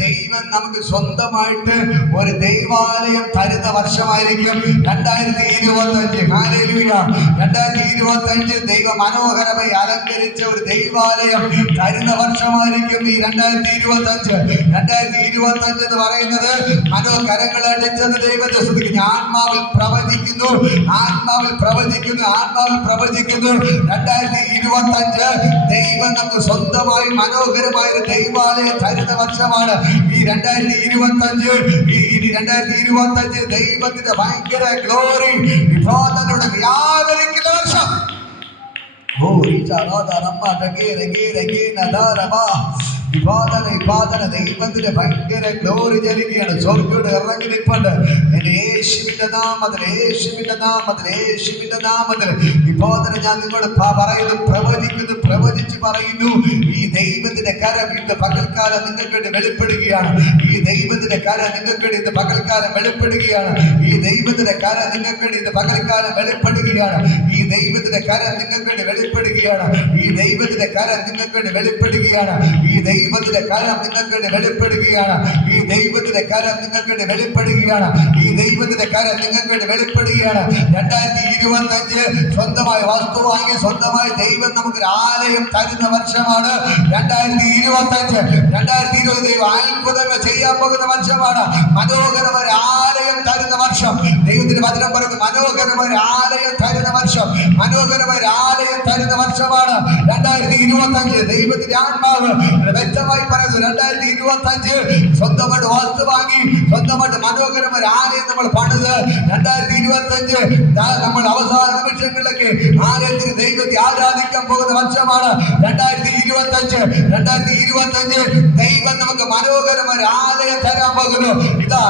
ദൈവം നമുക്ക് സ്വന്തമായിട്ട് ഒരു ദൈവാലയം തരുന്ന വർഷമായിരിക്കും 2025. ഹല്ലേലൂയ. 2025 ദൈവ മനോഹരമായി അലങ്കരിച്ച ഒരു ദൈവാലയം തരുന്ന വർഷമായിരിക്കും ഈ 2025. 2025 എന്ന് പറയുന്നത് മനോഹരങ്ങളടിച്ചത് ദൈവത്തെ സ്തുതിക്കുന്നു. ആത്മാവിൽ പ്രവചിക്കുന്നു, ആത്മാവിൽ പ്രവചിക്കുന്നു, ആത്മാവിൽ പ്രവചിക്കുന്നു. 2025 ദൈവം നമുക്ക് സ്വന്തമായി മനോഹരമായ ഒരു ദൈവാലയം തരുന്ന വർഷമാണ് ഈ 2025. ഈ 2025 ദൈവത്തിന്റെ ഭയങ്കര ഗ്ലോറി വിഭവത്തിലൂടെ വ്യാപരിക്കുന്ന വർഷം. ഓ വിവാദന ദൈവത്തിന്റെ ഭയങ്കര ഗ്ലോറി ചലിക്കുകയാണ്. സ്വർഗ്ഗത്തോട് ഇറങ്ങി നിൽപ്പുണ്ട്. എന്റെ യേശുവിന്റെ നാമത്തിൽ, യേശുവിന്റെ നാമത്തിൽ, യേശുവിന്റെ നാമത്തിൽ വിവാദന ഞാൻ നിങ്ങളോട് പറയുന്നു, പ്രവചിച്ച് പറയുന്നു. ഈ ദൈവത്തിന്റെ കരം ഇന്ന് പകൽക്കാലം നിങ്ങൾക്ക് വേണ്ടി വെളിപ്പെടുകയാണ്. ഈ ദൈവത്തിന്റെ കരം നിങ്ങൾക്ക് വേണ്ടി ഇന്ന് പകൽക്കാലം വെളിപ്പെടുകയാണ്. ഈ ദൈവത്തിന്റെ കരം നിങ്ങൾക്ക് വേണ്ടി ഇന്ന് പകൽക്കാലം വെളിപ്പെടുകയാണ്. ഈ ദൈവത്തിന്റെ കരം നിങ്ങൾക്ക് വേണ്ടി വെളിപ്പെടുകയാണ്. ഈ ദൈവത്തിന്റെ കരം നിങ്ങൾക്ക് വേണ്ടി വെളിപ്പെടുകയാണ്. ഈ ദൈവത്തിന്റെ കരം നിങ്ങൾക്ക് വേണ്ടി വെളിപ്പെടുകയാണ്. ഈ ദൈവത്തിന്റെ കരം നിങ്ങൾക്ക് വേണ്ടി വെളിപ്പെടുകയാണ്. ഈ ദൈവത്തിന്റെ കരം നിങ്ങൾക്ക് വേണ്ടി വെളിപ്പെടുകയാണ്. 2025 സ്വന്തമായി വസ്തു വാങ്ങി സ്വന്തമായി ദൈവം നമുക്കൊരു ആലയം തരുന്ന വർഷമാണ് 2025. 2020 ദൈവം അത്ഭുതങ്ങൾ ചെയ്യാൻ പോകുന്ന വർഷമാണ്. മനോഹരമായ ആലയം തരുന്ന വർഷം. ദൈവത്തിന്റെ വചനം പറയുന്നത് മനോഹരമായ ആലയം തരുന്ന വർഷം, മനോഹരമായ ആലയം തരുന്ന വർഷമാണ് 2025. ദൈവത്തിന്റെ ആത്മാവ് വ്യക്തമായി പറയുന്നു, 2025 സ്വന്തമായിട്ട് വസ്തു വാങ്ങി സ്വന്തമായിട്ട് മനോഹരമായ ആലയം നമ്മൾ പണിത് 2025 നമ്മൾ അവസാന നിമിഷങ്ങളിലേക്ക് ആലയത്തിൽ ദൈവത്തെ ആരാധിക്കാൻ പോകുന്ന വർഷമാണ് 2025. 2025 ദൈവം നമുക്ക് മനോഹരമായ ആലയം തരാൻ പോകുന്നു. ഇതാ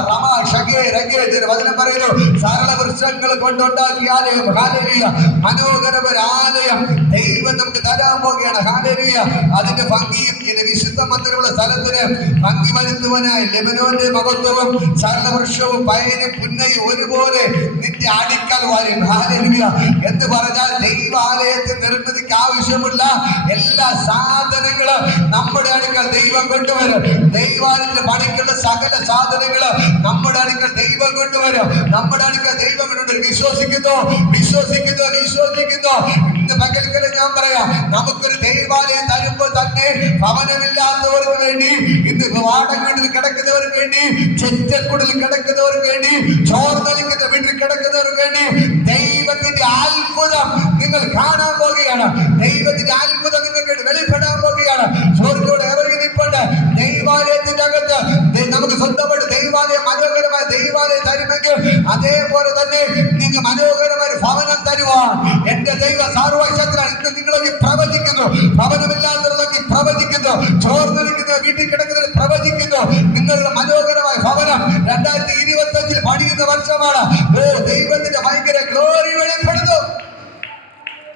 വചനം പറയുന്നു, സരള വൃക്ഷങ്ങൾ കൊണ്ടുണ്ടാക്കിയ ആലയം. ഹല്ലേലൂയ. മനോഹരമായ ആലയം ദൈവം നമുക്ക് തരാൻ പോകുകയാണ്. ഹല്ലേലൂയ. അതിന്റെ ഭംഗിയും ഇതിന്റെ വിശുദ്ധ മന്ദിരമുള്ള സ്ഥലത്തിന് ഭംഗി വരുത്തുവാനായി ലെബനോന്റെ മഹത്വവും സരളവൃക്ഷവും പയനും പുന്നയും ഒരുപോലെ നിന്റെ അടുക്കൽ വരും. ഹല്ലേലൂയ. എന്ന് പറഞ്ഞാൽ ദൈവാലയത്തിൽ നിർമ്മിതിക്ക് ആവശ്യമുള്ള എല്ലാ സാധനങ്ങളും നമ്മുടെ അടുക്കൽ ദൈവം കൊണ്ടുവരും. ദൈവാലയത്തിന്റെ പണിക്കുള്ള സകല സാധനങ്ങളും നമ്മുടെ അടുക്കൽ ദൈവം കൊണ്ടുവരും. നമ്മുടെ അടുക്കൽ ദൈവം കൊണ്ടുവരും. വിശ്വസിക്കുന്നു. ഇന്ന് പകൽക്കല് ഞാൻ പറയാം, നമുക്കൊരു ദൈവാലയം തരുമ്പോൾ തന്നെ ഭവനമില്ലാത്തവർക്ക് വേണ്ടി, ഇന്ന് വാടക വീട്ടിൽ കിടക്കുന്നവർക്ക് വേണ്ടി, ചെറ്റക്കുടിൽ കിടക്കുന്നവർക്ക് വേണ്ടി, ചോർന്നലിക്കുന്ന വീട്ടിൽ കിടക്കുന്നവർക്ക് വേണ്ടി ദൈവത്തിന്റെ അത്ഭുതം നിങ്ങൾ കാണാൻ പോകുകയാണ്. ദൈവത്തിന്റെ അത്ഭുതം നിങ്ങൾക്ക് വെളിപ്പെടാൻ പോകുകയാണ്. സ്വർഗ്ഗത്തോട് ഇറങ്ങി നിൽപ്പുണ്ട്. ദൈവാലയത്തിന്റെ അകത്ത് നമുക്ക് സ്വന്തമായിട്ട് ദൈവാലയം, മനോഹരമായ ദൈവാലയം തരുമെങ്കിൽ അതേപോലെ തന്നെ നിങ്ങൾക്ക് മനോഹരമായ ഭവനം തരുവാൻ എന്റെ ദൈവ സാർവശക്തനാണ്. ഇന്ന് നിങ്ങളൊക്കെ പ്രവചിക്കുന്നു, ഭവനമില്ലാത്തവരൊക്കെ പ്രവചിക്കുന്നു, ചോർന്നിരിക്കുന്ന വീട്ടിൽ കിടക്കുന്നവർ പ്രവചിക്കുന്നു. നിങ്ങളുടെ മനോഹരമായ ഭവനം 2025 പണിയുന്ന വർഷമാണ്. ദൈവത്തിന്റെ ഭയങ്കര ഗ്ലോറി വെളിപ്പെടുന്നു.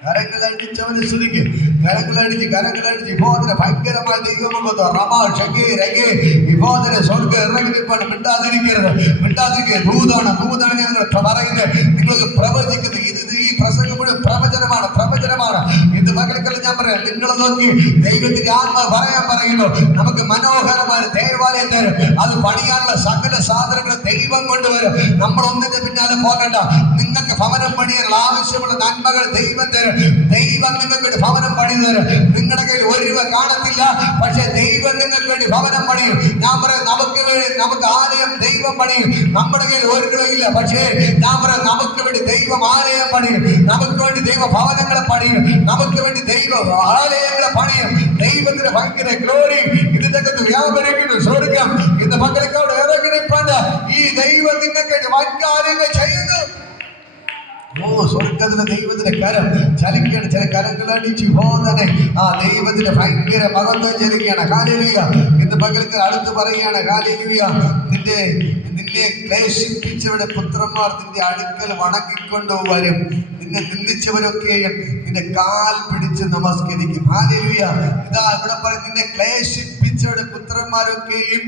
കരങ്ങളടിച്ചവന് സ്തുതിക്ക്, കരങ്ങളടിച്ച് ഇപ്പോതിനെ ഭയങ്കരമായ ദൈവമുഖത്തോ ഇപ്പോതിനെ സ്വർഗ്ഗം ഇറങ്ങി നിൽപ്പാണ്. മിണ്ടാതിരിക്കരുത്. ദൂതാണ് ഞങ്ങൾ പറയുന്നത്. നിങ്ങൾക്ക് പ്രവചിക്കുന്നത് ഈ പ്രസംഗം മുഴുവൻ പ്രവചനമാണ്. ഇത് ഇന്ന് പകൽക്കല്ല ഞാൻ പറയാം, നിങ്ങളെ നോക്കി ദൈവത്തിന്റെ ആത്മാവ് പറയാൻ പറയുന്നു, നമുക്ക് മനോഹരമായ ദേവാലയം തരും, അത് പണിയാനുള്ള സകല സാധനങ്ങൾ ദൈവം കൊണ്ടുവരും. നമ്മൾ ഒന്നിന്റെ പിന്നാലെ പോകണ്ട. നിങ്ങൾക്ക് ഭവനം പണിയാനുള്ള ആവശ്യമുള്ള നന്മകൾ ദൈവം തരും. ദൈവം നിങ്ങൾക്ക് വേണ്ടി ഭവനം പണി തരും. നിങ്ങളുടെ കയ്യിൽ ഒരു രൂപ കാണത്തില്ല, പക്ഷെ ദൈവം നിങ്ങൾക്ക് വേണ്ടി ഭവനം പണിയും. ഞാൻ പറയാം, നമുക്ക് ആലയം ദൈവം പണിയും. നമ്മുടെ കയ്യിൽ ഒരു രൂപയില്ല, പക്ഷേ ഞാൻ പറയാം, നമുക്ക് വേണ്ടി ദൈവം ആലയം പണിയും, നമുക്ക് വേണ്ടി ദൈവ ഭവനങ്ങളെ പണിയും, നമുക്ക് വേണ്ടി ദൈവ ആലയങ്ങളെ പണിയും. ദൈവത്തിന് ഭയങ്കര ഗ്ലോറിയും ഇതിനകത്ത് വ്യാപരിക്കുന്നു. സ്വർഗം ഇന്ന് പങ്കെടുക്കോട് ഇറങ്ങിപ്പണ്ട് ഈ ദൈവം നിങ്ങൾക്ക് വൻകാര്യങ്ങൾ ചെയ്യുന്നു. ഓ, സ്വർഗത്തിന്റെ ദൈവത്തിന്റെ കരം ചലിക്കുകയാണ്. ചില കരങ്ങളടിച്ച് പോതനെ ആ ദൈവത്തിന്റെ ഭയങ്കര മഹത്വം ചലിക്കുകയാണ്. ഹല്ലേലൂയ. ഇന്ന് പകൽക്ക് അടുത്ത് പറയുകയാണ്, ഹല്ലേലൂയ, നിന്നെ ക്ലേശിപ്പിച്ചവരുടെ പുത്രന്മാർ നിന്റെ അടുക്കൽ വണങ്ങിക്കൊണ്ടു വരും. നിന്നെ നിന്ദിച്ചവരൊക്കെയും നിന്റെ കാൽ പിടിച്ച് നമസ്കരിക്കും. ഹല്ലേലൂയ. ഇതാ ഇവിടെ പറയും, നിന്നെ ക്ലേശിപ്പിച്ചവരുടെ പുത്രന്മാരൊക്കെയും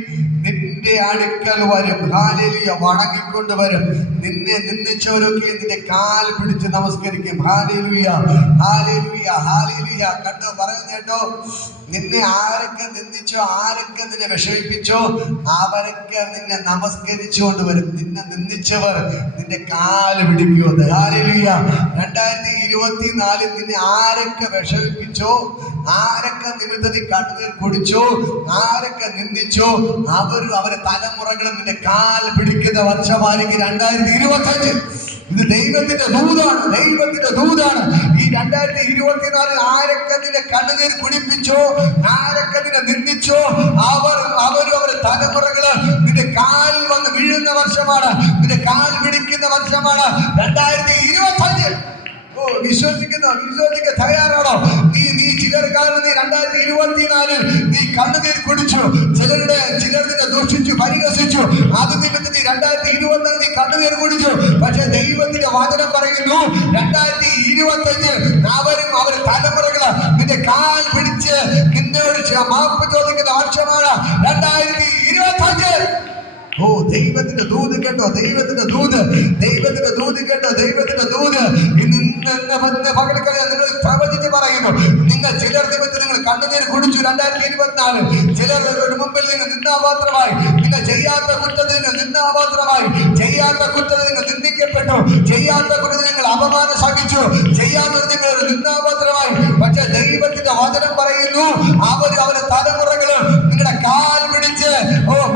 നിന്റെ അടുക്കൽ വരും. ഹല്ലേലൂയ. വണങ്ങിക്കൊണ്ട് വരും. നിന്നെ നിന്ദിച്ചവരൊക്കെയും നിന്റെ കാൽ പിടിച്ച് നമസ്കരിക്കും. Hallelujah, hallelujah, hallelujah. കണ്ടോ, പറയുന്ന കേട്ടോ, നിന്നെ ആരൊക്കെ നിന്ദിച്ചോ, ആരൊക്കെ നിന്നെ വിഷമിപ്പിച്ചോ, അവരൊക്കെ നിന്നെ നമസ്കരിച്ചുകൊണ്ട് വരും. നിന്നെ നിന്ദിച്ചവർ നിന്റെ കാല് പിടിക്കുമെന്ന്. ഹല്ലേലൂയ. 2024 നിന്നെ ആരൊക്കെ വിഷമിപ്പിച്ചോ, ആരൊക്കെ നിമിത്തം കണ്ണുനീർ കുടിച്ചോ, ആരൊക്കെ നിന്ദിച്ചോ, അവരെ തലമുറകളും നിന്റെ കാൽ പിടിക്കുന്ന വർഷമായിരിക്കും 2025. ഇത് ദൈവത്തിന്റെ ദൂതാണ്, ദൈവത്തിന്റെ ദൂതാണ്. ഈ 2024 ആരൊക്കെ നിന്നെ കണ്ണുനീർ കുടിപ്പിച്ചോ, ആരൊക്കെ നിന്നെ നിന്ദിച്ചോ, അവരുടെ തലമുറകള് നിന്റെ കാലിൽ വന്ന് വീഴുന്ന വർഷമാണ്, നിന്റെ കാൽ പിടിക്കുന്ന വർഷമാണ് 2025. ഓ, വിശ്വസിക്കാൻ തയ്യാറാണോ? നീ ചിലർക്കാരൻ 2024 നീ കണ്ണുനീർ കുടിച്ചു, ചിലർ നിന്നെ ദൂഷിച്ചു, പരിഹസിച്ചു. അത് നിമിത്തം 2024 നീ കണ്ണുനീർ കുടിച്ചു. പക്ഷെ ദൈവത്തിന്റെ വചനം പറയുന്നു, 2025 അവര് തലമുറകള് നിന്റെ കാൽ പിടിച്ച് നിന്നോട് മാപ്പ് ചോദിക്കുന്ന വർഷമാണ് 2025. ഓ, ദൈവത്തിന്റെ ദൂത് കേട്ടോ, ദൈവത്തിന്റെ ദൂത്, ദൈവത്തിന്റെ ദൂത് കേട്ടോ, ദൈവത്തിന്റെ ദൂത്. ഇന്ന് പകൽക്കറിയാം, നിങ്ങൾ പ്രവചിച്ച് പറയുന്നു, നിങ്ങൾ ചിലർ നിമിത്തം നിങ്ങൾ കണ്ണുനീർ കുടിച്ചു 2024. ചിലർ മുമ്പിൽ നിങ്ങൾ നിന്നാപാത്രമായി, നിങ്ങൾ ചെയ്യാത്ത കുറ്റത്തിൽ നിങ്ങൾ നിന്നാപാത്രമായി, ചെയ്യാത്ത കുറ്റത്തിൽ നിങ്ങൾ നിന്ദിക്കപ്പെട്ടു, ചെയ്യാത്ത കുറ്റത്തിൽ നിങ്ങൾ അപമാനം സഹിച്ചു, ചെയ്യാത്തത് നിങ്ങൾ നിന്നാപാത്രമായി. പക്ഷെ ദൈവത്തിന്റെ വചനം പറയുന്നു, അവരുടെ തലമുറകള് നിങ്ങളുടെ കാൽ പിടിച്ച്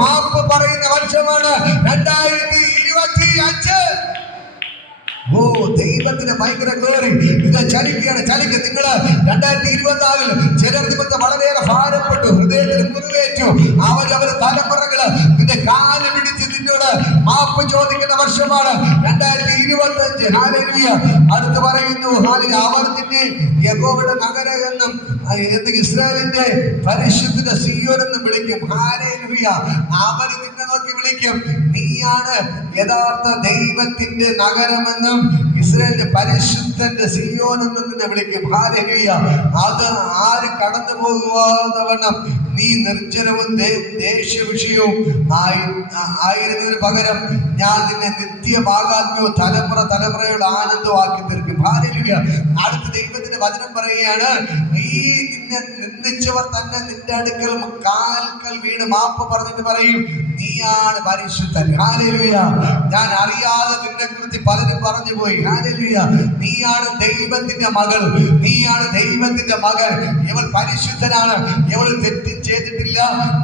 മാപ്പ് പറയുന്ന വർഷമാണ് 2025. ഓ, ദൈവത്തിന് ഭയങ്കര ഗ്ലോറി. ഇത് ചലിക്കുകയാണ്, ചലിക്കുക. നിങ്ങള് 2024 ചിലർ നിമിത്തം വളരെയേറെ ഭാരപ്പെട്ടു, ഹൃദയത്തിൽ മുറിവേറ്റു. അവരുടെ തലമുറകള് നിന്റെ കാല് പിടിച്ച് നിന്നോട് മാപ്പ് ചോദിക്കുന്ന വർഷമാണ് 2025. ഹല്ലേലൂയ. അടുത്ത് പറയുന്നു, അവർ നിന്നെ യഹോവയുടെ നഗരം എന്നും ഇസ്രായേലിന്റെ പരിശുദ്ധ സിയോൻ എന്നും വിളിക്കും. ഹല്ലേലൂയ. അവർ നിന്നെ നോക്കി വിളിക്കും, നീയാണ് യഥാർത്ഥ ദൈവത്തിന്റെ നഗരമെന്നും ഇസ്രായേലിന്റെ പരിശുദ്ധന്റെ സിയോൻ എന്നും നിന്നെ വിളിക്കും. ഹല്ലേലൂയ. അത് ആര് കടന്നു പോകുവാതെ വണ്ണം നീ നിർജ്ജനവും ദേഷ്യവിഷയവും ആയിരുന്നതിന് പകരം ഞാൻ നിന്നെ നിത്യഭാഗാത്മ്യവും തലമുറയുടെ ആനന്ദമാക്കി തീർക്കും. ഹല്ലേലൂയ. അടുത്ത ദൈവത്തിന്റെ വചനം പറയുകയാണ്, ഈ നിന്നെ നിന്ദിച്ചവർ തന്നെ നിന്റെ അടുക്കൽ കാൽക്കൽ വീണ് മാപ്പ് പറഞ്ഞിട്ട് പറയും, നീയാണ് പരിശുദ്ധൻ. ഹല്ലേലൂയ. ഞാൻ അറിയാതെ നിന്നെ കുറിച്ച് പലരും പറഞ്ഞു പോയി. ഹല്ലേലൂയ. നീയാണ് ദൈവത്തിന്റെ മകൾ, നീയാണ് ദൈവത്തിന്റെ മകൻ. ഇവൾ പരിശുദ്ധനാണ്, ഇവൾ തെറ്റ് ചെയ്തിട്ടില്ല,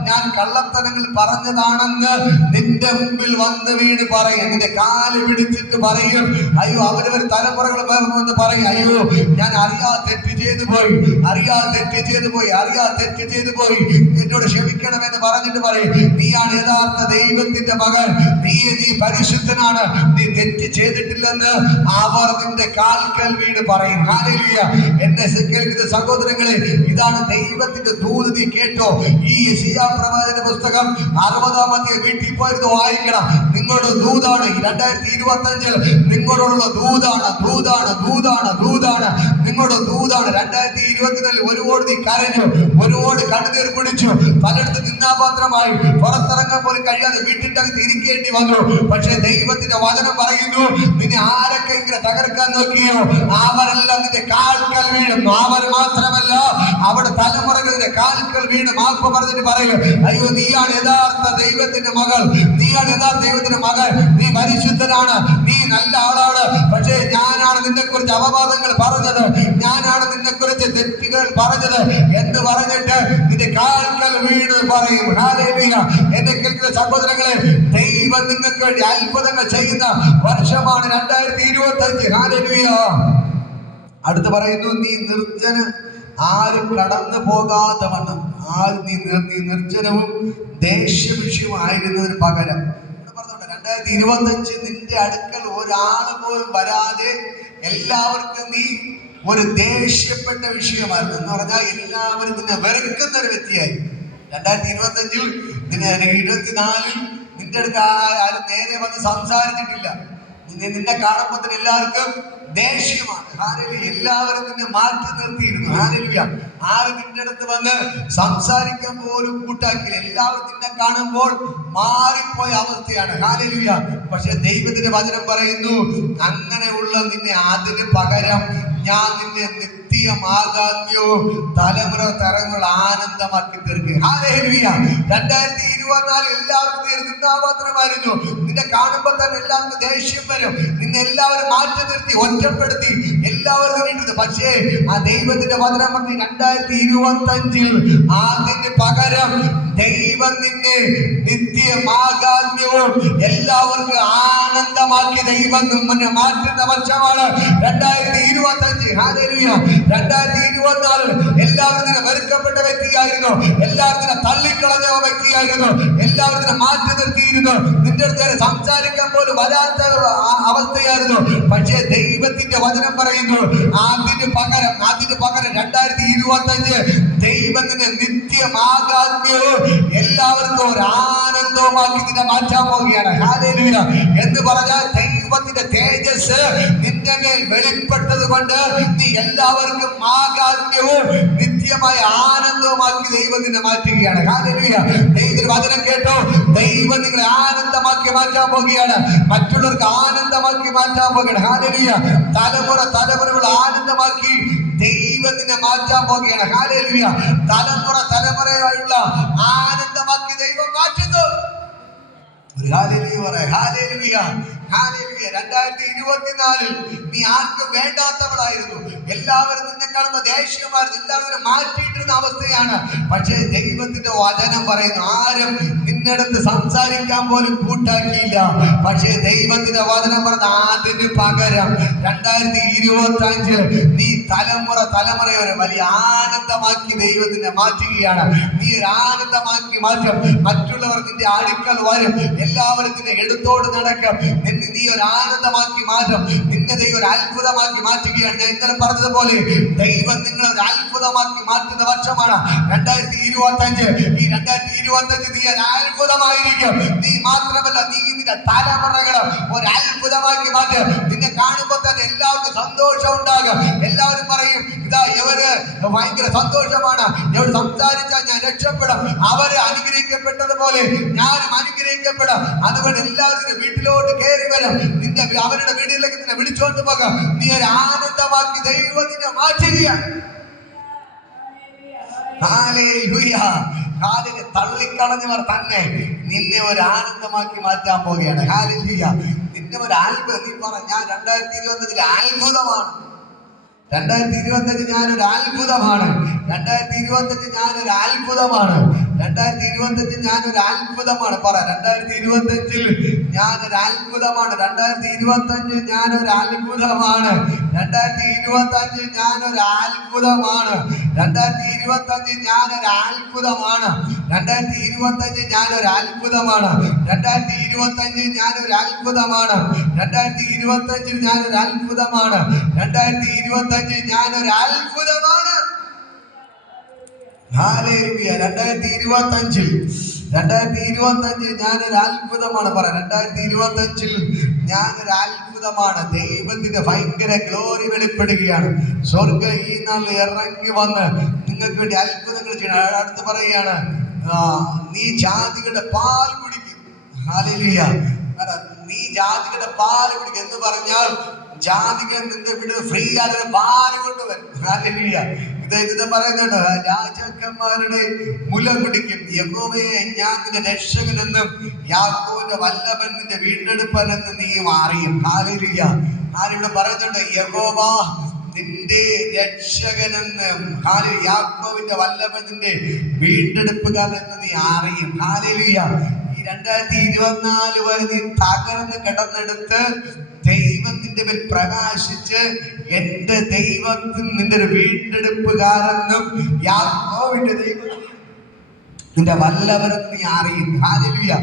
ഞാൻ കള്ളത്തനങ്ങൾ പറഞ്ഞതാണെന്ന് നിന്റെ മുമ്പിൽ വന്ന് വീണ് പറയും. നിന്റെ കാല് പിടിച്ചിട്ട് പറയും, അയ്യോ അവരവർ തലമുറകൾ വന്ന് പറയും, അയ്യോ ഞാൻ അറിയാതെ തെറ്റ് ചെയ്തു പോയി, എന്നോട് ക്ഷമിക്കണമെന്ന് പറഞ്ഞിട്ട് പറയും, നീയാണ് യഥാർത്ഥ ദൈവത്തിന്റെ മകൻ, നീ പരിശുദ്ധനാണ്, നീ തെറ്റ് ചെയ്തിട്ടില്ലെന്ന് അവർ നിന്റെ കാൽക്കൽ വീണ് പറയും. ഹല്ലേലൂയ. എന്നെ കേൾക്കുന്ന സഹോദരങ്ങളെ, ഇതാണ് ദൈവത്തിന്റെ ദൂത്. നീ കേട്ടോ, ഈ യെശയ്യാ പ്രവാചകന്റെ പുസ്തകം 60-ാമത്തെ വീട്ടിൽ പോയിരുന്നു വായിക്കണം. നിങ്ങളുടെ ദൂതാണ് 2025 നിങ്ങളോടുള്ള ദൂതാണ്, നിങ്ങളുടെ ദൂതാണ്. 2024 ഒരുപാട് ഒരുപാട് നീ കരഞ്ഞു, ഒരുപാട് കണ്ണുനീർ കുടിച്ചു, പലയിടത്ത് നിന്നാപാത്രമായി പുറത്തിറങ്ങാൻ പോലും കഴിയാതെ വീട്ടിന്റെ അകത്ത് ഇരിക്കേണ്ടി വന്നു. പക്ഷെ ദൈവത്തിന്റെ വചനം പറയുന്നു, നിന്നെ ആരൊക്കെ ഇങ്ങനെ തകർക്കാൻ നോക്കിയോ അവരെല്ലാം നിന്റെ കാൽക്കൽ വീഴും. അവർ മാത്രമല്ല, അവിടെ തലമുറകളുടെ കാൽക്കൽ വീണ് മാപ്പ് പറഞ്ഞിട്ട് പറയും, അയ്യോ നീയാണ് യഥാർത്ഥ ദൈവത്തിന്റെ മകൾ, നീയാണ് യഥാർത്ഥ ദൈവത്തിന്റെ മകൾ, നീ പരിശുദ്ധനാണ്, നീ നല്ല ആളാണ്. പക്ഷേ ഞാനാണ് നിന്നെ കുറിച്ച് അപവാദങ്ങൾ പറഞ്ഞത്, ഞാനാണ് നിന്നെ കുറിച്ച് തെറ്റുകൾ പറഞ്ഞത് എന്ന് പറഞ്ഞിട്ട് നിന്റെ കാൽക്കൽ വീണ് പറയും. ഹല്ലേലൂയ. എന്നെ കേൾക്കുന്ന സഹോദരങ്ങളെ, ദൈവം നിങ്ങൾക്ക് വേണ്ടി അത്ഭുതങ്ങൾ ചെയ്യുന്ന വർഷമാണ് 2025. ഹല്ലേലൂയ. അടുത്ത് പറയുന്നു, നീ നിർജ്ജന, ആരും കടന്നു പോകാതെ വണ്ണം, നീ നിർജ്ജനവും ദേഷ്യവിഷയമായിരുന്നതിന് പകരം 2025 നിന്റെ അടുക്കൽ ഒരാൾ പോലും വരാതെ എല്ലാവർക്കും നീ ഒരു ദേഷ്യപ്പെട്ട വിഷയമായിരുന്നു. എന്ന് പറഞ്ഞാൽ എല്ലാവരും നിന്നെ വെറുക്കുന്ന ഒരു വ്യക്തിയായി. 2025 24 നിന്റെ അടുത്ത് ആരും നേരെ വന്ന് സംസാരിച്ചിട്ടില്ല. നിന്നെ കാണുമ്പോൾ തന്നെ എല്ലാവർക്കും ദേഷ്യമാണ്. ഹല്ലേലൂയ. എല്ലാവരും നിന്നെ മാറ്റി നിർത്തിയിരുന്നു. ഹല്ലേലൂയ. ആരും നിന്റെ അടുത്ത് വന്ന് സംസാരിക്കാൻ പോലും കൂട്ടാക്കില്ല. എല്ലാവരും നിന്നെ കാണുമ്പോൾ മാറിപ്പോയ അവസ്ഥയാണ്. ഹല്ലേലൂയ. പക്ഷെ ദൈവത്തിന്റെ വചനം പറയുന്നു, അങ്ങനെയുള്ള നിന്നെ അതിന് പകരം ഞാൻ നിന്നെ നിത്യമാകാമ്യവും തലമുറ തലമുറ ആനന്ദമാക്കി തീർക്കുക. ഹല്ലേലൂയ. 2024 എല്ലാവർക്കും നിന്നാപാത്രമായിരുന്നു. നിന്നെ കാണുമ്പോൾ തന്നെ എല്ലാവർക്കും ദേഷ്യം വരും. നിന്നെ എല്ലാവരും മാറ്റി നിർത്തി, ഒറ്റപ്പെടുത്തി എല്ലാവരും നിന്നിട്ടുണ്ട്. പക്ഷേ ആ ദൈവത്തിന്റെ വചനം പറഞ്ഞ് 2025 അതിന് പകരം ദൈവം നിന്നെ നിത്യമാകാമ്യവും എല്ലാവർക്കും ആനന്ദമാക്കി ദൈവം മുന്നേ മാറ്റുന്ന വർഷമാണ് 2025. ഹല്ലേലൂയ. 2024 എല്ലാവരും നിന്നെ വെറുക്കപ്പെട്ട വ്യക്തിയായിരുന്നു, എല്ലാവരും നിന്നെ തള്ളിക്കളഞ്ഞ വ്യക്തിയായിരുന്നു, എല്ലാവരും നിന്നെ മാറ്റി നിർത്തിയിരുന്നു, നിന്റെ അടുത്ത് സംസാരിക്കാൻ പോലും വരാത്ത അവസ്ഥയായിരുന്നു. പക്ഷേ ദൈവത്തിന്റെ വചനം പറയുന്നു, അതിന് പകരം 2025 ദൈവത്തിന് നിത്യമാകാമ്യവും എല്ലാവർക്കും ഒരു ആനന്ദവുമാക്കി നിന്നെ മാറ്റാൻ പോവുകയാണ്. ഹല്ലേലൂയ. എന്ന് പറഞ്ഞാൽ ദൈവത്തിന്റെ തേജസ് നിന്റെ മേൽ വെളിപ്പെട്ടത് കൊണ്ട് നീ എല്ലാവർക്കും ആകാമ്യവും നിത്യമായ ആനന്ദവുമാക്കി ദൈവം നിന്നെ മാറ്റുകയാണ്. ഹല്ലേലൂയ. ദൈവത്തിന്റെ വചനം കേട്ടോ, ദൈവം നിങ്ങളെ ആനന്ദമാക്കി മാറ്റാൻ പോവുകയാണ്, മറ്റുള്ളവർക്ക് ആനന്ദമാക്കി മാറ്റാൻ പോവുകയാണ്. ഹല്ലേലൂയ. തലമുറകൾ ആനന്ദമാക്കി ദൈവത്തിനെ മാറ്റാൻ പോവുകയാണ്. ഹല്ലേലൂയ. തലമുറയായുള്ള ആനന്ദമാക്കി ദൈവം മാറ്റുന്നു. ഒരു ഹല്ലേലൂയ പറ. ഹല്ലേലൂയ. ഹല്ലേലൂയ. 2024 നീ ആർക്കും വേണ്ടാത്തവളായിരുന്നു, എല്ലാവരും നിന്നെ കാണുന്ന ദേഷ്യമായിരുന്നു, എല്ലാവരും മാറ്റിയിട്ടിരുന്ന അവസ്ഥയാണ്. പക്ഷേ ദൈവത്തിന്റെ വചനം പറയുന്നു, ആരും നിന്നടുത്ത് സംസാരിക്കാൻ പോലും കൂട്ടാക്കിയില്ല. പക്ഷേ ദൈവത്തിന്റെ വചനം പറഞ്ഞ അതിന് പകരം 2025 നീ തലമുറയെ ഒരു വലിയ ആനന്ദമാക്കി ദൈവത്തിനെ മാറ്റുകയാണ്. നീ ഒരു ആനന്ദമാക്കി മാറ്റും. മറ്റുള്ളവർ നിന്റെ അടുക്കൽ വരും, എല്ലാവരും നിന്നെ എടുത്തോട് നടക്കും. നീ ഒരു ആനന്ദമാക്കി മാറ്റും. നിന്നെ ദൈവം ഒരു അത്ഭുതമാക്കി മാറ്റുകയാണ്. ഞാൻ ഇന്നലെ പറഞ്ഞതുപോലെ ദൈവം നിങ്ങളെ ഒരു അത്ഭുതമാക്കി മാറ്റുന്ന വർഷമാണ് 2025. ഈ 2025 നീ ഒരു അത്ഭുതമായിരിക്കും. നീ മാത്രമല്ല, നീ നിന്റെ തലമുറകൾ ഒരു അത്ഭുതമാക്കി മാറ്റും. നിന്നെ കാണുമ്പോൾ തന്നെ എല്ലാവർക്കും സന്തോഷം ഉണ്ടാകും. എല്ലാവരും പറയും, ഇതാ ഇവര് ഭയങ്കര സന്തോഷമാണ്, ഇവർ സംസാരിച്ചാൽ ഞാൻ രക്ഷപ്പെടും, അവര് അനുഗ്രഹിക്കപ്പെട്ടതുപോലെ ഞാനും അനുഗ്രഹിക്കപ്പെടും. അതുകൊണ്ട് എല്ലാവരും വീട്ടിലോട്ട് കയറി വരും, അവരുടെ വീട്ടിലേക്ക് നിന്നെ വിളിച്ചോണ്ട് പോകാം. നീ ഒരു ആനന്ദമാക്കി ദൈവത്തിനെ മാറ്റുകയാണ്. ഹല്ലേലൂയ. കാലിനെ തള്ളിക്കളഞ്ഞവർ തന്നെ നിന്നെ ഒരു ആനന്ദമാക്കി മാറ്റാൻ പോവുകയാണ്. ഹല്ലേലൂയ. നിന്നെ ഒരു അത്ഭുതം. നീ പറ, ഞാൻ 2025 അത്ഭുതമാണ്. 2025 ഞാനൊരു അത്ഭുതമാണ്. 2025 ഞാനൊരു അത്ഭുതമാണ്. 2025 ഞാനൊരു അത്ഭുതമാണ്. പറ, 2025 ഞാനൊരു അത്ഭുതമാണ്. 2025 ഞാനൊരു അത്ഭുതമാണ്. 2025 ഞാനൊരു അത്ഭുതമാണ്. 2025 ഞാനൊരു അത്ഭുതമാണ്. 2025 ഞാനൊരു അത്ഭുതമാണ്. 2025 ഞാനൊരു അത്ഭുതമാണ്. 2025 ഞാനൊരു അത്ഭുതമാണ്. 2025 ഞാനൊരു അത്ഭുതമാണ്. ഹല്ലേലൂയ. 2025 ഞാനൊരു അത്ഭുതമാണ്. പറ, 2025 ഞാനൊരു അത്ഭുതമാണ്. ദൈവത്തിന്റെ ഭയങ്കര ഗ്ലോറി വെളിപ്പെടുകയാണ്. സ്വർഗ്ഗം ഈ നാൾ ഇറങ്ങി വന്ന് നിങ്ങൾക്ക് വേണ്ടി അത്ഭുതങ്ങൾ ചെയ്യണം. അടുത്ത് പറയുകയാണ്, നീ ജാതികളുടെ പാൽ കുടിക്കും. ഹല്ലേലൂയ. നീ ജാതികളുടെ പാല് കുടിക്കും എന്ന് പറഞ്ഞാൽ ജാതികൾ നിന്റെ വീട് ഫ്രീ ആയിട്ട് പാല് കൊണ്ടുവരും. ഹല്ലേലൂയ. ഇത് പറയുന്നുണ്ട്, രാജാക്കന്മാരുടെ മുല കുടിക്കും. യഹോവയെ ഞാൻ നിന്റെ രക്ഷകനെന്നും യാക്കോബിന്റെ വല്ലഭൻ നിന്റെ വീണ്ടെടുപ്പനെന്ന് നീ അറിയും. ഹല്ലേലൂയ. ആരിവിടെ പറയുന്നുണ്ട്, യഹോവ നിന്റെ രക്ഷകനെന്നും യാക്കോബിന്റെ വല്ലഭൻ നിന്റെ വീണ്ടെടുപ്പുകാരനെന്ന് നീ അറിയും. ഹല്ലേലൂയ. ഈ 2024 വരെ നീ തകർന്ന് കിടന്നെടുത്ത് ദൈവത്തിന്റെ മേൽ പ്രകാശിച്ച് എന്റെ ദൈവത്തിൽ നിന്റെ ഒരു വീണ്ടെടുപ്പുകാരെന്നും യാക്കോബിന്റെ ദൈവം നിന്റെ വല്ലവരെന്ന് നീ അറിയും. ഹല്ലേലൂയ.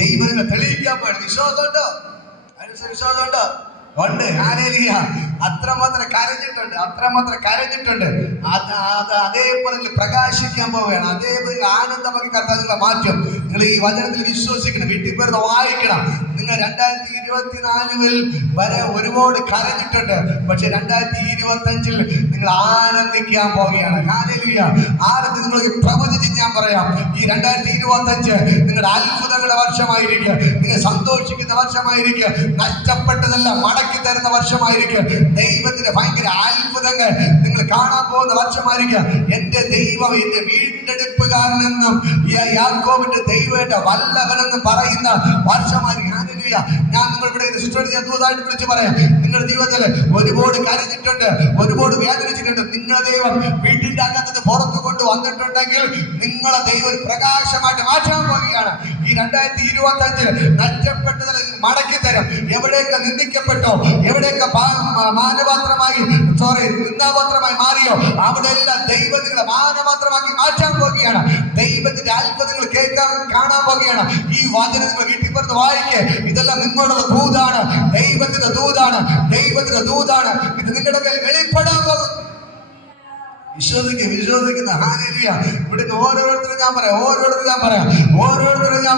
ദൈവത്തിനെ തെളിയിക്കാൻ പോയത് വിശ്വാസമുണ്ടോ? വിശ്വാസമുണ്ടോ? ഉണ്ട്. ഹല്ലേലൂയ. അത്രമാത്രം കരഞ്ഞിട്ടുണ്ട്, അത്രമാത്രം കരഞ്ഞിട്ടുണ്ട്. അതേപോലെ പ്രകാശിക്കാൻ പോവുകയാണ്. അതേപോലെ ആനന്ദമാക്കി കർത്താവ് നിങ്ങളെ മാറ്റും. നിങ്ങൾ ഈ വചനത്തിൽ വിശ്വസിക്കണം, വീട്ടിൽ പേര് വായിക്കണം. നിങ്ങൾ 2024 വരെ ഒരുപാട് കരഞ്ഞിട്ടുണ്ട്, പക്ഷെ 2025 നിങ്ങൾ ആനന്ദിക്കാൻ പോവുകയാണ്. ഹല്ലേലൂയ. ആനന്ദം നിങ്ങൾക്ക് പ്രവചിച്ച് ഞാൻ പറയാം, ഈ 2025 നിങ്ങളുടെ അത്ഭുതങ്ങളുടെ വർഷമായിരിക്കും. നിങ്ങൾ സന്തോഷിക്കുന്ന വർഷമായിരിക്കും. നഷ്ടപ്പെട്ടതെല്ലാം മടക്കി തരുന്ന വർഷമായിരിക്കും. ദൈവത്തിന്റെ ഭയങ്കര അത്ഭുതങ്ങൾ നിങ്ങൾ കാണാൻ പോകുന്ന വർഷമായിരിക്കും. എന്റെ ദൈവം എന്റെ വീണ്ടെടുപ്പുകാരനെന്നും യാക്കോബിന്റെ ദൈവന്റെ വല്ലഭനെന്നും പറയുന്ന വർഷമായിരിക്കും. ഹല്ലേലൂയ. ഞാൻ നിങ്ങളുടെ ഞാൻ ദൂതായിട്ട് വിളിച്ച് പറയാം, നിങ്ങളുടെ ജീവിതത്തിൽ ഒരുപാട് കരഞ്ഞിട്ടുണ്ട്, ഒരുപാട് വേദനിച്ചിട്ടുണ്ട്. നിങ്ങളുടെ ദൈവം വീട്ടിന്റെ അകത്ത് പുറത്തു കൊണ്ട് വന്നിട്ടുണ്ടെങ്കിൽ നിങ്ങളെ ദൈവം പ്രകാശമായിട്ട് മാറ്റാൻ പോവുകയാണ്. ഈ 2025 നഷ്ടപ്പെട്ടതിൽ മടക്കി തരും. എവിടെയൊക്കെ നിന്ദിക്കപ്പെട്ടോ, എവിടെയൊക്കെ മാനപാത്രമായി നിന്ദാപാത്രമായി മാറിയോ, അവിടെ എല്ലാം ദൈവം നിങ്ങളെ മാനപാത്രമാക്കി മാറ്റാൻ പോവുകയാണ്. ദൈവത്തിന്റെ അത്ഭുതങ്ങൾ കേൾക്കാൻ കാണാൻ പോവുകയാണ്. ഈ വചനം നിങ്ങൾ വീട്ടിൽ പറഞ്ഞ് വായിക്കേ. ഇതെല്ലാം നിങ്ങളുടെ ദൂതാണ്, ദൈവത്തിന്റെ ദൂതാണ്, ദൈവത്തിന്റെ ദൂതാണ്. ഇത് നിങ്ങളുടെ മേൽ വെളിപ്പെടാൻ പോകും. വിശ്വസിക്കുന്ന ഹല്ലേലൂയ. ഇവിടെ ഓരോരുത്തരും ഞാൻ പറയാം, ഓരോരുത്തരും ഞാൻ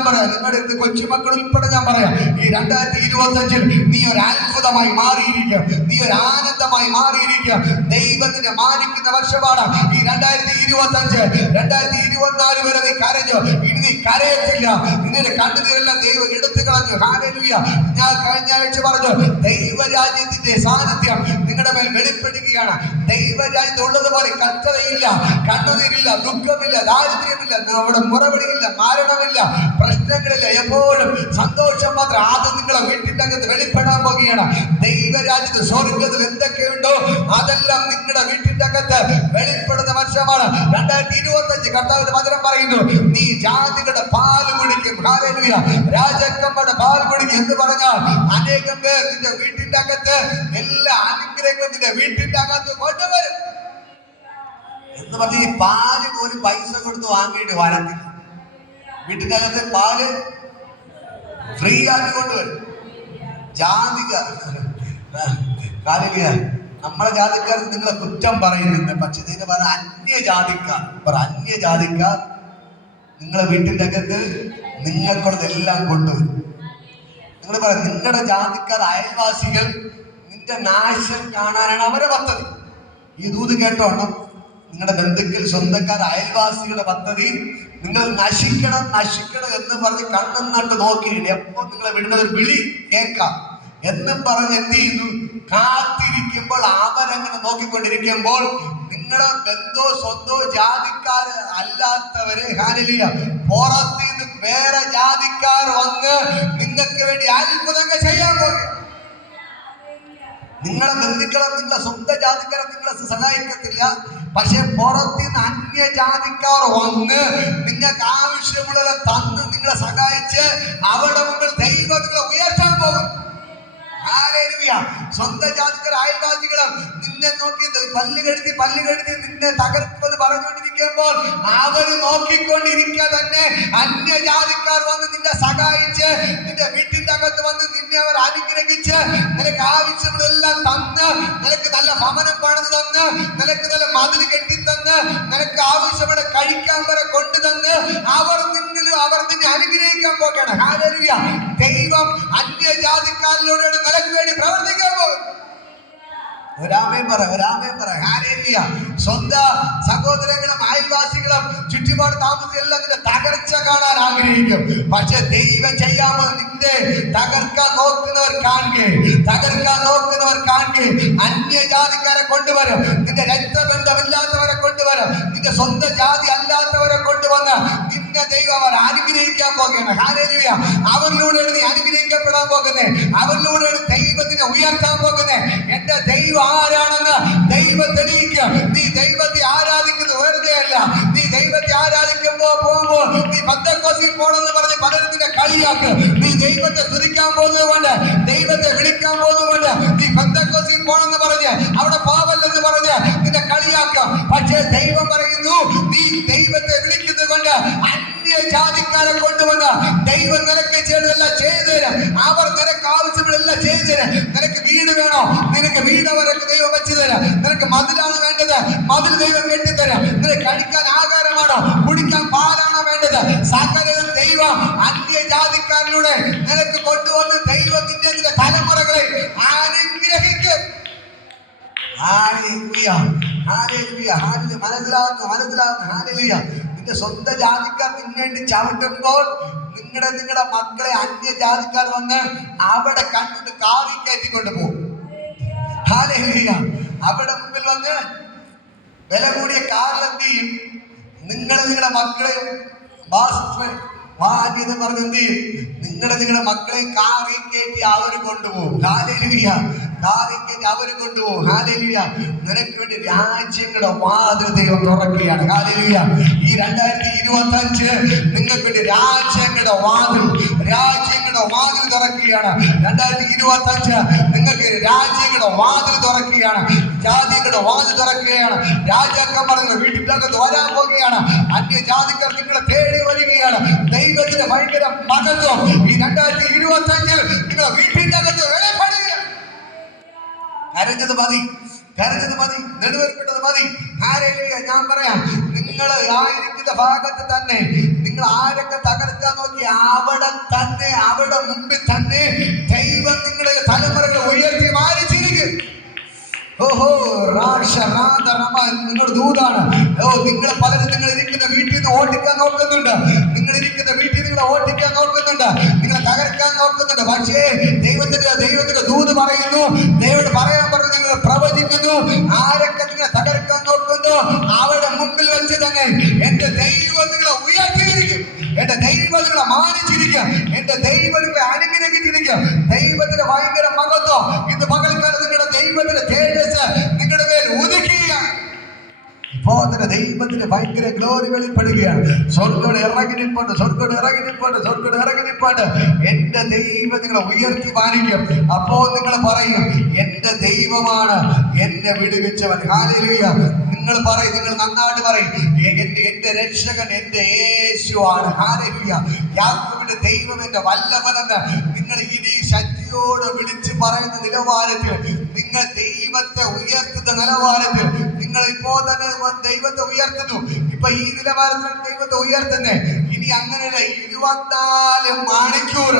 പറയാം. നിങ്ങളുടെ കൊച്ചുമക്കൾ ഉൾപ്പെടെ ഞാൻ പറയാം, ഈ 2025 നീ ഒരു അത്ഭുതമായി മാറിയിരിക്കും, നീ ഒരു ആനന്ദമായി മാറിയിരിക്കും. ദൈവത്തിനെ മാനിക്കുന്ന വർഷമാണ് ഈ 2025. 2024 വരെ നീ കരഞ്ഞു, ഇനി നീ കരയത്തില്ല. നിന്റെ കണ്ണുനീരെല്ലാം ദൈവം എടുത്തു കളഞ്ഞു. ഹല്ലേലൂയ. ഞാൻ കഴിഞ്ഞ ആഴ്ച പറഞ്ഞു, ദൈവരാജ്യത്തിന്റെ സാന്നിധ്യം നിങ്ങളുടെ മേൽ വെളിപ്പെടുകയാണ്. ദൈവരാജ്യത്ത് ഉള്ളതുപോലെ കഷ്ടതയില്ല, കണ്ണുനീരില്ല, ദുഃഖമില്ല, ദാരിദ്ര്യമില്ല, അവിടെ മുറവിളിയില്ല, മരണമില്ല, പ്രശ്നങ്ങളില്ല. എപ്പോഴും സന്തോഷം മാത്രം. അത് നിങ്ങളെ വീട്ടിന്റെ അകത്ത് വെളിപ്പെടാൻ പോകുകയാണ്. ദൈവരാജ്യത്ത് സ്വർഗ്ഗത്തിൽ എന്തൊക്കെയുണ്ടോ അതെല്ലാം നിങ്ങളുടെ വീട്ടിന്റെ അകത്ത് വെളിപ്പെടുന്ന വർഷമാണ് 2025. കർത്താവിന്റെ വചനം പറയുന്നു, നീ ജാതികളുടെ പാൽ കുടിക്കും. ഹല്ലേലൂയ. രാജാക്കന്മാരുടെ പാൽ കുടിക്കും എന്ന് പറഞ്ഞാൽ അനേകം പേർ നിന്റെ വീട്ടിന്റെ അകത്ത് എല്ലാ അനുഗ്രഹങ്ങളും നിന്റെ വീട്ടിന്റെ അകത്ത് കൊണ്ടുവരും എന്ന് പറഞ്ഞ് ഈ പാല് പോലും പൈസ കൊടുത്ത് വാങ്ങിയിട്ട് വരത്തില്ല. വീട്ടിന്റെ അകത്ത് പാല് ഫ്രീ ആക്കി കൊണ്ടുവരും. ജാതിക നമ്മളെ ജാതിക്കാർ നിങ്ങളെ കുറ്റം പറയുന്നുണ്ട്, പക്ഷെ ഇതിന് പറഞ്ഞ അന്യജാതിക്കാർ നിങ്ങളെ വീട്ടിന്റെ അകത്ത് നിങ്ങൾക്കുള്ളതെല്ലാം കൊണ്ടുവരും. നിങ്ങൾ പറയാം, നിങ്ങളുടെ ജാതിക്കാർ അയൽവാസികൾ നിന്റെ നാശം കാണാനാണ് അവരെ പദ്ധതി. ഈ ദൂത് കേട്ടോണം. നിങ്ങളുടെ ബന്ധുക്കൾ, സ്വന്തക്കാർ, അയൽവാസികളുടെ പദ്ധതി നിങ്ങൾ നശിക്കണം എന്ന് പറഞ്ഞ് കണ്ണും നട്ട് നോക്കിയിട്ട് എപ്പോ നിങ്ങളെ വീടിന്റെ ഒരു വിളി കേൾക്കാം എന്നും പറഞ്ഞ് എന്ത് ചെയ്യുന്നു? കാത്തിരിക്കുമ്പോൾ, അവരങ്ങനെ നോക്കിക്കൊണ്ടിരിക്കുമ്പോൾ നിങ്ങളെ ബന്ധോ സ്വന്തോ ജാതിക്കാര് അല്ലാത്തവര് ഹല്ലേലൂയ പുറത്ത് നിന്ന് വേറെ ജാതിക്കാർ വന്ന് നിങ്ങൾക്ക് വേണ്ടി അത്ഭുതങ്ങൾ ചെയ്യാൻ പോകും. നിങ്ങളെ ബന്ധുക്കളെ, നിങ്ങളെ സ്വന്തം ജാതിക്കാരെ നിങ്ങളെ സഹായിക്കത്തില്ല, പക്ഷെ പുറത്തുനിന്ന് അന്യജാതിക്കാർ വന്ന് നിങ്ങൾക്ക് ആവശ്യമുള്ള തന്ന് നിങ്ങളെ സഹായിച്ച് അവിടെ മുമ്പിൽ ദൈവം നിങ്ങളെ ഉയർത്താൻ പോകും. ഹല്ലേലൂയ. സ്വന്തം ജാതിക്കാർ, അയൽവാസികളും നിന്നെ നോക്കി പല്ലുകെടുത്തി നിന്നെ തകർക്കുമെന്ന് പറഞ്ഞുകൊണ്ടിരിക്കുമ്പോൾ അവര് നോക്കിക്കൊണ്ടിരിക്കുക തന്നെ അന്യജാതിക്കാർ വന്ന് നിന്നെ സഹായിച്ച് നിന്റെ വീട്ടിന്റെ അകത്ത് വന്ന് നിന്നെ അവർ അനുഗ്രഹിച്ച് നിനക്ക് ആവശ്യമുള്ളതെല്ലാം തന്ന്, നിനക്ക് നല്ല ഭവനം പണിത് തന്ന്, നിനക്ക് നല്ല മതിൽ കെട്ടിത്തന്ന്, നിനക്ക് ആവശ്യമുള്ള കഴിക്കാൻ വരെ കൊണ്ടുതന്ന് അവർ നിന്നെ അനുഗ്രഹിക്കാൻ പോകണം. ഒരാമേൻ പറ, ഒരാമേൻ പറ. ഹല്ലേലൂയ. സ്വന്തം സഹോദരങ്ങളും അയൽവാസികളും ചുറ്റുപാട് താമസം എല്ലാം നിന്റെ തകർച്ച കാണാൻ ആഗ്രഹിക്കും. പക്ഷെ ദൈവം ചെയ്യാമോ? നിന്റെ തകർക്കാൻ നോക്കുന്നവർ കാണുകെ അന്യജാതിക്കാരെ കൊണ്ടുവരും, നിന്റെ രക്തബന്ധമില്ലാത്തവരെ കൊണ്ടുവരും, നിന്റെ സ്വന്തം ജാതി അല്ലാത്തവരെ കൊണ്ടുവന്ന് നിന്നെ ദൈവം അവർ അനുഗ്രഹിക്കാൻ പോകുകയാണ്. ഹല്ലേലൂയ. അവരിലൂടെയാണ് നീ അനുഗ്രഹിക്കപ്പെടാൻ പോകുന്നത്, അവരിലൂടെയാണ് ദൈവത്തിനെ ഉയർത്താൻ പോകുന്നത്. എന്റെ ദൈവം ആരാണെന്ന് ദൈവം തെളിയിക്കുക. നീ ദൈവത്തെ ആരാധിക്കുന്നത് വെറുതെ അല്ല. നീ ദൈവത്തെ പോകുമ്പോൾ നീ പെന്തക്കോസ്തിൽ പോണെന്ന് പറഞ്ഞ് പലരും നിന്നെ കളിയാക്ക്. നീ ദൈവത്തെ സ്തുതിക്കാൻ പോകുന്നത് കൊണ്ട്, ദൈവത്തെ വിളിക്കാൻ പോകുന്നത് കൊണ്ട് നീ പെന്തക്കോസ്തിൽ പോണെന്ന് പറഞ്ഞ് അവിടെ പോവല്ലെന്ന് പറഞ്ഞ് നിന്നെ കളിയാക്കാം. പക്ഷേ ദൈവം പറയുന്നു, നീ ദൈവത്തെ വിളിക്കുന്നത് കൊണ്ട് അന്യജാതിക്കാരെ കൊണ്ടുവന്ന് ദൈവം നിനക്ക് ചെയ്തതെല്ലാം ചെയ്തു തരാം. അവർ നിനക്ക് ആവശ്യങ്ങളെല്ലാം ചെയ്തു തരാം. നിനക്ക് വീട് വേണോ? നിനക്ക് വീട് അവരൊക്കെ ദൈവം വെച്ചു തരാം. നിനക്ക് മതിലാണ് വേണ്ടത്, മതിൽ ദൈവം കെട്ടിത്തരാം. നിനക്ക് കഴിക്കാൻ ആഹാരമാണോ? കുടിക്കാൻ പാലാണോ വേണ്ടത്? സകലരും ദൈവം അന്യജാതിക്കാരിലൂടെ നിനക്ക് കൊണ്ടുവന്ന് ദൈവത്തിന്റെ തലമുറകളെ അനുഗ്രഹിക്കും. മനസ്സിലാവുന്നു. നിന്റെ സ്വന്തം ജാതിക്കാർ നിന്നേണ്ടി ചവിട്ടുമ്പോൾ നിങ്ങളുടെ മക്കളെ അന്യജാതിക്കാർ വന്ന് അവിടെ കണ്ടിട്ട് കാറി കയറ്റിക്കൊണ്ട് പോകും. അവിടെ മുമ്പിൽ വന്ന് വില കൂടിയ കാറിൽ എന്ത് ചെയ്യും? നിങ്ങളുടെ മക്കളെ എന്ന് പറഞ്ഞ് എന്ത് ചെയ്യും? നിങ്ങളുടെ മക്കളെ കാറി കയറ്റി അവർ കൊണ്ടുപോകും. കാറി കയറ്റി അവർ കൊണ്ടുപോകും. നിനക്ക് വേണ്ടി രാജ്യങ്ങളുടെ വാതിൽ ദൈവം തുറക്കുകയാണ്. ഈ 2025 നിങ്ങൾക്ക് വേണ്ടി രാജ്യങ്ങളുടെ വാതിൽ തുറക്കുകയാണ്. 2025 നിങ്ങൾക്ക് രാജ്യങ്ങളുടെ വാതിൽ തുറക്കുകയാണ്, ജാതികളുടെ വാതിൽ തുറക്കുകയാണ്. രാജാക്കന്മാർ വീട്ടിനകത്ത് വരാൻ പോവുകയാണ്. അന്യജാതിക്കാർ നിങ്ങളെ തേടി വരികയാണ്. ദൈവത്തിന്റെ ഭയങ്കര മഹത്വം ഈ 2025 നിങ്ങളുടെ വീട്ടിനകത്ത് വെളിപ്പെടുക. കരഞ്ഞത് മതി, നെടുവേർപ്പെട്ടത് മതി. ഞാൻ പറയാം, നിങ്ങൾ ആയിരിക്കുന്ന ഭാഗത്ത് തന്നെ നിങ്ങൾ ആരൊക്കെ തകർക്കാൻ നോക്കി അവിടെ മുമ്പിൽ തന്നെ ദൈവം നിങ്ങളുടെ തലമുറകളെ ഉയർത്തി മാനിച്ചിരിക്കും. നിങ്ങളുടെ ദൂതാണ്. നിങ്ങളെ പലരും നിങ്ങൾ ഇരിക്കുന്ന വീട്ടിൽ നിന്ന് ഓട്ടിക്കാൻ നോക്കുന്നുണ്ട്, നിങ്ങളെ തകർക്കാൻ നോക്കുന്നുണ്ട്. പക്ഷേ ദൈവത്തിന്റെ ദൂത് പറയുന്നു, ദൈവം പറയാൻ പറഞ്ഞു, നിങ്ങൾ പ്രവചിക്കുന്നു. ആരൊക്കെ നിങ്ങളെ തകർക്കാൻ നോക്കുന്നു അവരുടെ മുമ്പിൽ വെച്ച് തന്നെ എന്റെ ദൈവം നിങ്ങളെ ഉയർത്തിയിരിക്കും, എന്റെ ദൈവം നിങ്ങളെ മാനിച്ചിരിക്കും, എന്റെ ദൈവം നിങ്ങളെ അനുഗ്രഹിച്ചിരിക്കും. ദൈവത്തിന്റെ ഭയങ്കര മഹത്വം ഇന്ന് പകൽക്കാലം നിങ്ങളുടെ ദൈവത്തിന്റെ തേജസ് നിങ്ങളുടെ മേൽ ഉദിക്കുക. ഇപ്പോൾ തന്നെ ദൈവത്തിന്റെ ഭയങ്കര ഗ്ലോറി വെളിപ്പെടുകയാണ്. സ്വർഗ്ഗം ഇറങ്ങി നിൽപ്പുണ്ട്. എന്റെ ദൈവം നിങ്ങളെ ഉയർത്തി മാനിക്കും. അപ്പോൾ നിങ്ങൾ പറയും, എന്റെ ദൈവമാണ് എന്നെ വിടുവിച്ചവൻ. ഹല്ലേലൂയ. നിങ്ങൾ പറയും, നിങ്ങൾ നന്നായിട്ട് പറയും, എന്റെ രക്ഷകൻ എന്റെ യേശുവാണ്. ഹല്ലേലൂയ. യാക്കോബിന്റെ ദൈവം എന്റെ വല്ലഭനെന്ന് നിങ്ങൾ ഇനി ശക്തിയോട് വിളിച്ചു പറയുന്ന നിലവാരത്തിൽ, നിങ്ങൾ ദൈവത്തെ ഉയർത്തുന്ന നിലവാരത്തിൽ നിങ്ങൾ ഇപ്പോൾ തന്നെ ദൈവത്തെ ഉയർത്തുന്നു. ഇപ്പൊ ഈ നിലവാരത്തിൽ ദൈവത്തെ ഉയർത്തുന്നേ. ഇനി അങ്ങനെയല്ല, 24 മണിക്കൂർ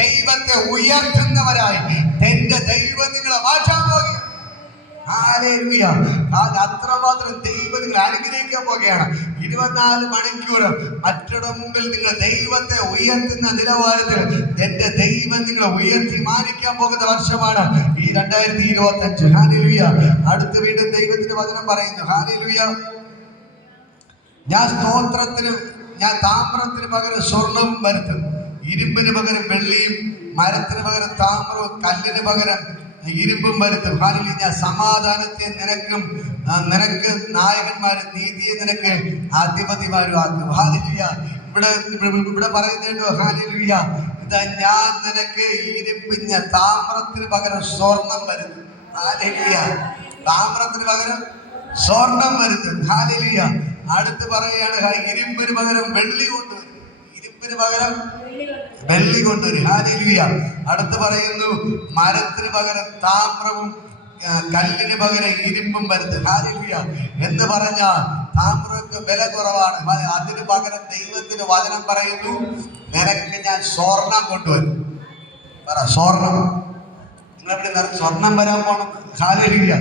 ദൈവത്തെ ഉയർത്തുന്നവരായി എന്റെ ദൈവം നിങ്ങളെ മാറ്റാൻ പോകുക. അത്രമാത്രം ദൈവം നിങ്ങൾ അനുഗ്രഹിക്കാൻ പോകുകയാണ്. 24 മണിക്കൂർ മറ്റുള്ള മുമ്പിൽ നിങ്ങൾ ദൈവത്തെ ഉയർത്തുന്ന നിലവാരത്തിൽ എന്റെ ദൈവം നിങ്ങളെ ഉയർത്തി മാനിക്കാൻ പോകുന്ന വർഷമാണ് ഈ 2025. ഹല്ലേലൂയ. അടുത്ത വീണ്ടും ദൈവത്തിന്റെ വചനം പറയുന്നു. ഹല്ലേലൂയ. ഞാൻ താമ്രത്തിന് പകരം സ്വർണവും വരുത്തും, ഇരുമ്പിന് പകരം വെള്ളിയും, മരത്തിന് പകരം താമ്രവും, കല്ലിന് പകരം ഇരുമ്പും വരുത്തും. ഹല്ലേലൂയ. ഞാൻ സമാധാനത്തെ നിനക്ക് നായകന്മാരും നീതിയെ നിനക്ക് അധിപതിമാരും ആക്കും. ഹല്ലേലൂയ. ഇവിടെ പറയുന്നുണ്ടോ? ഹല്ലേലൂയ. ഇതാ ഞാൻ നിനക്ക് ഇരുമ്പിഞ്ഞ താമ്രത്തിന് പകരം സ്വർണം വരുത്തും. ഹല്ലേലൂയ. താമ്രത്തിന് പകരം സ്വർണം വരുത്തും. ഹല്ലേലൂയ. അടുത്ത് പറയുകയാണ്, ഇരുമ്പിന് പകരം വെള്ളി കൊണ്ടുവരും. വെള്ളി കൊണ്ടുവരും. ഹല്ലേലൂയ. അടുത്ത് പറയുന്നു, മരത്തിന് പകരം താമ്രവും കല്ലിന് പകരം ഇരുമ്പും വരുത്തും. ഹല്ലേലൂയ. എന്ന് പറഞ്ഞാൽ താമ്രക്ക് വില കുറവാണ്. അതിന് പകരം ദൈവത്തിന്റെ വചനം പറയുന്നു, നിനക്ക് ഞാൻ സ്വർണം കൊണ്ടുവരും. പറ, സ്വർണം. നിങ്ങളെവിടെ സ്വർണം വരാൻ പോണം. ഹല്ലേലൂയ.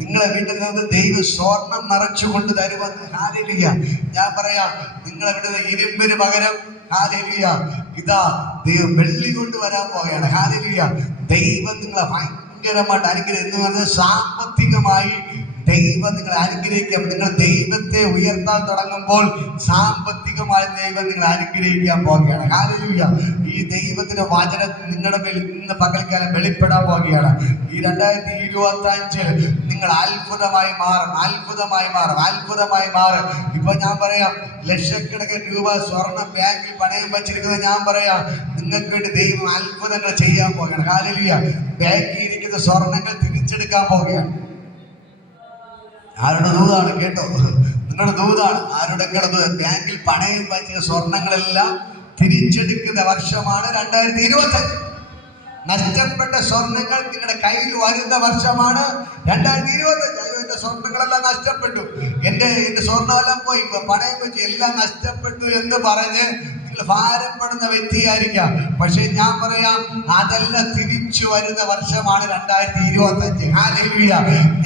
നിങ്ങളെ വീട്ടിൽ നിന്ന് ദൈവം സ്വർണം നിറച്ചുകൊണ്ട് തരുമെന്ന്. ഹല്ലേലൂയ. ഞാൻ പറയാം, നിങ്ങളെ വീട്ടിൽ ഇരുമ്പിന് പകരം ഹല്ലേലൂയ ഇതാ ദൈവം വെള്ളി കൊണ്ട് വരാൻ പോവുകയാണ്. ഹല്ലേലൂയ. ദൈവം നിങ്ങളെ ഭയങ്കരമായിട്ട് അനുഗ്രഹിക്കും എന്ന് പറഞ്ഞാൽ സാമ്പത്തികമായി ദൈവം നിങ്ങളെ അനുഗ്രഹിക്കാം. നിങ്ങൾ ദൈവത്തെ ഉയർത്താൻ തുടങ്ങുമ്പോൾ സാമ്പത്തികമായി ദൈവം നിങ്ങളെ അനുഗ്രഹിക്കാൻ പോവുകയാണ്. ഹല്ലേലൂയ. ഈ ദൈവത്തിന്റെ വചനം നിങ്ങളുടെ മേൽ ഇന്ന് പകൽക്കാലം വെളിപ്പെടാൻ പോവുകയാണ്. ഈ 2025 നിങ്ങൾ അത്ഭുതമായി മാറും, അത്ഭുതമായി മാറും, അത്ഭുതമായി മാറും. ഇപ്പൊ ഞാൻ പറയാം, ലക്ഷക്കണക്കിന് രൂപ സ്വർണം ബാങ്കിൽ പണയം വെച്ചിരിക്കുന്നത് ഞാൻ പറയാം, നിങ്ങൾക്ക് വേണ്ടി ദൈവം അത്ഭുതങ്ങൾ ചെയ്യാൻ പോവുകയാണ്. ഹല്ലേലൂയ. ബാങ്കിൽ ഇരിക്കുന്ന സ്വർണങ്ങൾ തിരിച്ചെടുക്കാൻ പോവുകയാണ്. ആരുടെ ദൂതാണ് കേട്ടോ? നിങ്ങളുടെ ദൂതാണ്. ആരുടെ ദൂത്? ബാങ്കിൽ പണയം വെച്ച സ്വർണങ്ങളെല്ലാം തിരിച്ചെടുക്കുന്ന വർഷമാണ് 2025. നഷ്ടപ്പെട്ട സ്വർണങ്ങൾ നിങ്ങളുടെ കയ്യിൽ വരുന്ന വർഷമാണ് 2025. എന്റെ സ്വർണങ്ങളെല്ലാം നഷ്ടപ്പെട്ടു, എന്റെ സ്വർണ്ണമെല്ലാം പോയി, പണയം വെച്ച് എല്ലാം നഷ്ടപ്പെട്ടു എന്ന് പറഞ്ഞ് ഭാരപ്പെടുന്ന വ്യക്തിയായിരിക്കാം. പക്ഷെ ഞാൻ പറയാം, അതെല്ലാം തിരിച്ചു വരുന്ന വർഷമാണ് 2025. ഹല്ലേലൂയ.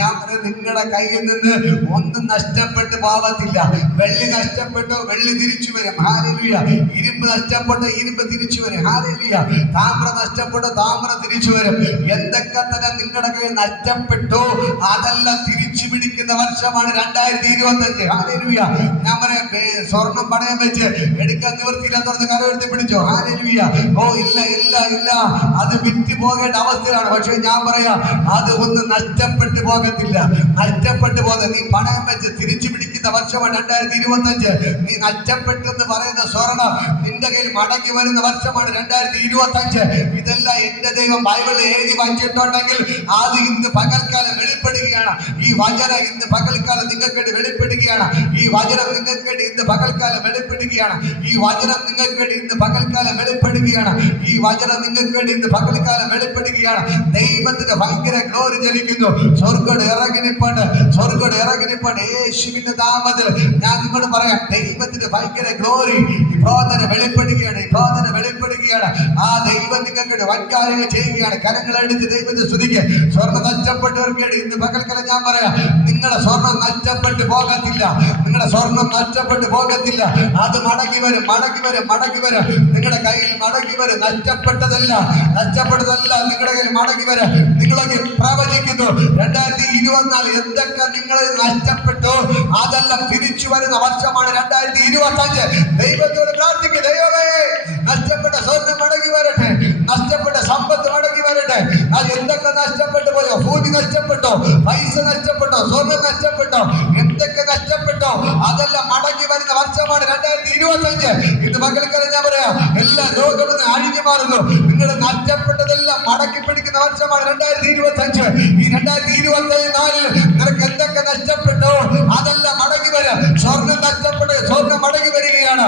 ഞാൻ പറയാം, നിങ്ങളുടെ കയ്യിൽ നിന്ന് ഒന്നും നഷ്ടപ്പെട്ട് പോവത്തില്ല. വെള്ളി നഷ്ടപ്പെട്ടു, വെള്ളി തിരിച്ചു വരും. ഹല്ലേലൂയ. ഇരുമ്പ് നഷ്ടപ്പെട്ടു, ഇരുമ്പ് തിരിച്ചു വരും. ഹല്ലേലൂയ. താമ്രം നഷ്ടപ്പെട്ടു, താമ്രം തിരിച്ചു വരും. എന്തൊക്കെ തന്നെ നിങ്ങളുടെ കയ്യിൽ നഷ്ടപ്പെട്ടു അതെല്ലാം തിരിച്ചു പിടിക്കുന്ന വർഷമാണ് 2025. ഹല്ലേലൂയ. ഞാൻ പറയാം, സ്വർണം പണയം വെച്ച് എടുക്കാൻ നിവൃത്തിയില്ല തുറന്ന് കരമെടുത്ത് പിടിച്ചോ. ഹല്ലേലൂയ. ഓ ഇല്ല ഇല്ല ഇല്ല, അത് വിറ്റ് പോകേണ്ട അവസ്ഥയാണ്. പക്ഷെ ഞാൻ പറയാം, അത് ഒന്നും നഷ്ടപ്പെട്ടു പോകത്തില്ല, നഷ്ടപ്പെട്ടു പോകാതെ നീ പണയം വെച്ച് തിരിച്ചു പിടിക്കുന്ന വർഷമാണ് 2025. നീ നഷ്ടപ്പെട്ടെന്ന് പറയുന്ന സ്വർണം നിന്റെ കയ്യിൽ മടങ്ങി വരുന്ന വർഷമാണ് 2025. ഇതെല്ലാം എന്റെ ദൈവം ബൈബിളിൽ എഴുതി വച്ചിട്ടുണ്ടെങ്കിൽ അത് ഇന്ന് പകൽക്കാലം വെളിപ്പെടുകയാണ്. ഈ വചനം ഇന്ന് പകൽക്കാലം നിങ്ങൾക്ക് വേണ്ടി വെളിപ്പെടുകയാണ്. ഈ വചനം നിങ്ങൾക്ക് വേണ്ടി ഇന്ന് പകൽക്കാലം വെളിപ്പെടുകയാണ്. ഈ വചനം നിങ്ങൾക്ക് വേണ്ടി ഇന്ന് പകൽക്കാലം വെളിപ്പെടുകയാണ്. ഈ വചനം നിങ്ങൾക്ക് വേണ്ടി ഇന്ന് പകൽക്കാലം വെളിപ്പെടുകയാണ്. ദൈവത്തിന്റെ ഭയങ്കര ഗ്ലോറി ജലിക്കുന്നു. സ്വർഗ്ഗം ഇറങ്ങി നിൽപ്പുണ്ട്, സ്വർഗ്ഗം ഇറങ്ങി നിൽപ്പുണ്ട്. യേശുവിന്റെ നാമത്തിൽ ഞാൻ നിങ്ങളോട് പറയാം, ദൈവത്തിന്റെ ഭയങ്കര ഗ്ലോറി ഇപ്പോൾ തന്നെ വെളിപ്പെടുകയാണ്, ഇപ്പോൾ തന്നെ വെളിപ്പെടുകയാണ്. ആ ദൈവം നിങ്ങൾക്ക് വേണ്ടി വൻകാര്യങ്ങൾ ചെയ്യുകയാണ്. കരങ്ങളെടുത്ത് ദൈവത്തെ സ്തുതിക്ക്. സ്വർണ്ണം നഷ്ടപ്പെട്ടവർക്ക് വേണ്ടി ഇന്ന് പകൽക്കാലം ഞാൻ പറയാം, നിങ്ങളുടെ സ്വർണം നഷ്ടപ്പെട്ടു പോകത്തില്ല, നിങ്ങളുടെ സ്വർണം നഷ്ടപ്പെട്ടു പോകത്തില്ല. അത് മടങ്ങി വരും, മടങ്ങി വരും, മടങ്ങി വരും. നിങ്ങളുടെ കയ്യിൽ മടങ്ങി വരും. നഷ്ടപ്പെട്ടതല്ല, നഷ്ടപ്പെട്ടതല്ല നിങ്ങളുടെ കയ്യിൽ മടങ്ങി വരും. നിങ്ങളൊക്കെ പ്രവചിക്കുന്നു 2024 എന്തൊക്കെ നിങ്ങളിൽ നഷ്ടപ്പെട്ടു അതെല്ലാം തിരിച്ചു വരുന്ന വർഷമാണ് 2025. ദൈവത്തോട് പ്രാർത്ഥിക്കുക, ദൈവമേ നഷ്ടപ്പെട്ട സ്വർണ്ണം മടങ്ങി വരട്ടെ, നഷ്ടപ്പെട്ട സമ്പത്ത് മടങ്ങി വരട്ടെ. അത് എന്തൊക്കെ നഷ്ടപ്പെട്ടു പോയോ? ഭൂമി നഷ്ടപ്പെട്ടോ, പൈസ നഷ്ടപ്പെട്ടോ, സ്വർണ്ണം നഷ്ടപ്പെട്ടോ, എന്തൊക്കെ നഷ്ടപ്പെട്ടോ അതെല്ലാം മടങ്ങി വരുന്ന വർഷമാണ് 2025. ഇത് മക്കൾക്കാരെ ഞാൻ പറയാം, എല്ലാ രോഗവും അഴിഞ്ഞു മാറുന്നു. നിങ്ങൾ നഷ്ടപ്പെട്ടതെല്ലാം മടക്കി പിടിക്കുന്ന വർഷമാണ് 2025. ഈ 2024 നിനക്ക് എന്തൊക്കെ നഷ്ടപ്പെട്ടോ അതെല്ലാം മടങ്ങി വരും. സ്വർണം നഷ്ടപ്പെട്ട് സ്വർണം മടങ്ങി വരികയാണ്.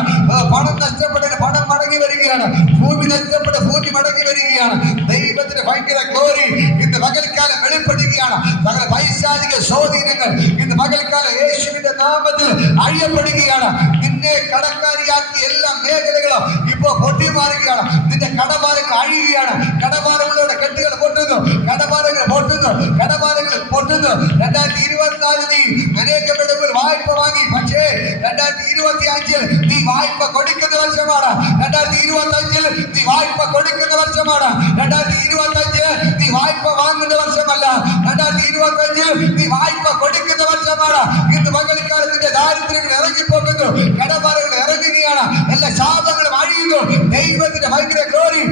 പണം നഷ്ടപ്പെട്ടതിന് പണം മടങ്ങി വരികയാണ്. ഭൂമി നഷ്ടപ്പെട്ട് ഭൂമി മടങ്ങി വരികയാണ്. ദൈവത്തിന്റെ ഭയങ്കര ഗ്ലോറി ഇന്ന് പകൽക്കാലം വെളിപ്പെടുകയാണ്. സകല പൈശാചിക സ്വാധീനങ്ങൾ ഇന്ന് പകൽക്കാലം യേശുവിന്റെ നാമത്തിൽ അഴിയപ്പെടുകയാണ്. നിന്നെ കടക്കാരിയാക്കി എല്ലാ മേഖലകളും ഇപ്പോ പൊട്ടിമാറുകയാണ്. നിന്റെ കടഭാരങ്ങൾ അഴിയുകയാണ്. കടഭാരങ്ങളുടെ കെട്ടുകൾ പൊട്ടുന്നു, കടഭാരങ്ങൾ പൊട്ടുന്നു, കടഭാരങ്ങൾ പൊട്ടുന്നു. 2024 നീ അനേകരുടെ വായ്പ വാങ്ങി, പക്ഷേ 2025 നീ വായ്പ കൊടുക്കുന്ന വർഷമാണ്. 2025 നീ വായ്പ കൊടുക്കുന്ന വർഷമാണ്. 2025 നീ വായ്പ വാങ്ങുന്ന വർഷമല്ല. 2025 നീ വായ്പ കൊടുക്കുന്ന വർഷമാണ്. ഇന്ന് പകൽക്കാലത്തിന്റെ ദാരിദ്ര്യങ്ങൾ ഇറങ്ങിപ്പോകുന്നു, കടഭാരങ്ങൾ ഇറങ്ങുകയാണ്, എല്ലാ ശാപങ്ങളും അഴിയുന്നു. ദൈവത്തിന്റെ ഭയങ്കര ഗ്ലോറി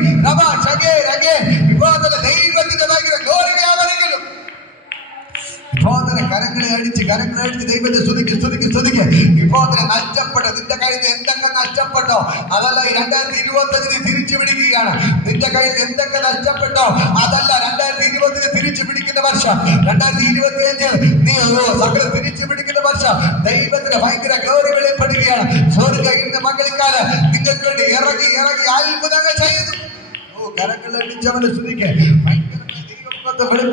ഇപ്പോൾ ദൈവത്തിന്റെ ഭയങ്കര ഗ്ലോറി വ്യാപരിക്കുന്നു. ഇപ്പോൾ തന്നെ കരങ്ങളെ അടിച്ച് ദൈവത്തെ സ്തുതിക്ക്, സ്തുതിക്ക്, സ്തുതിക്ക്. ഇപ്പോൾ തന്നെ നഷ്ടപ്പെട്ട നിന്റെ കയ്യിൽ എന്തൊക്കെ നഷ്ടപ്പെട്ടോ അതല്ല ഈ 2025 തിരിച്ചു പിടിക്കുകയാണ്. നിന്റെ കയ്യിൽ എന്തൊക്കെ നഷ്ടപ്പെട്ടോ അതല്ല 2020 തിരിച്ചു പിടിക്കുന്ന വർഷം. 2025 നീ സകല തിരിച്ചു പിടിക്കുന്ന വർഷം. ദൈവത്തിന്റെ ഭയങ്കര ഗ്ലോറി വെളിപ്പെടുകയാണ്. സ്വർഗ്ഗം ഇന്ന് പകൽക്കാലം നിങ്ങൾക്ക് വേണ്ടി ഇറങ്ങി ഇറങ്ങി അത്ഭുതങ്ങൾ ചെയ്യുന്നു. കരങ്ങളടിച്ചവനെ സ്തുതിക്ക്.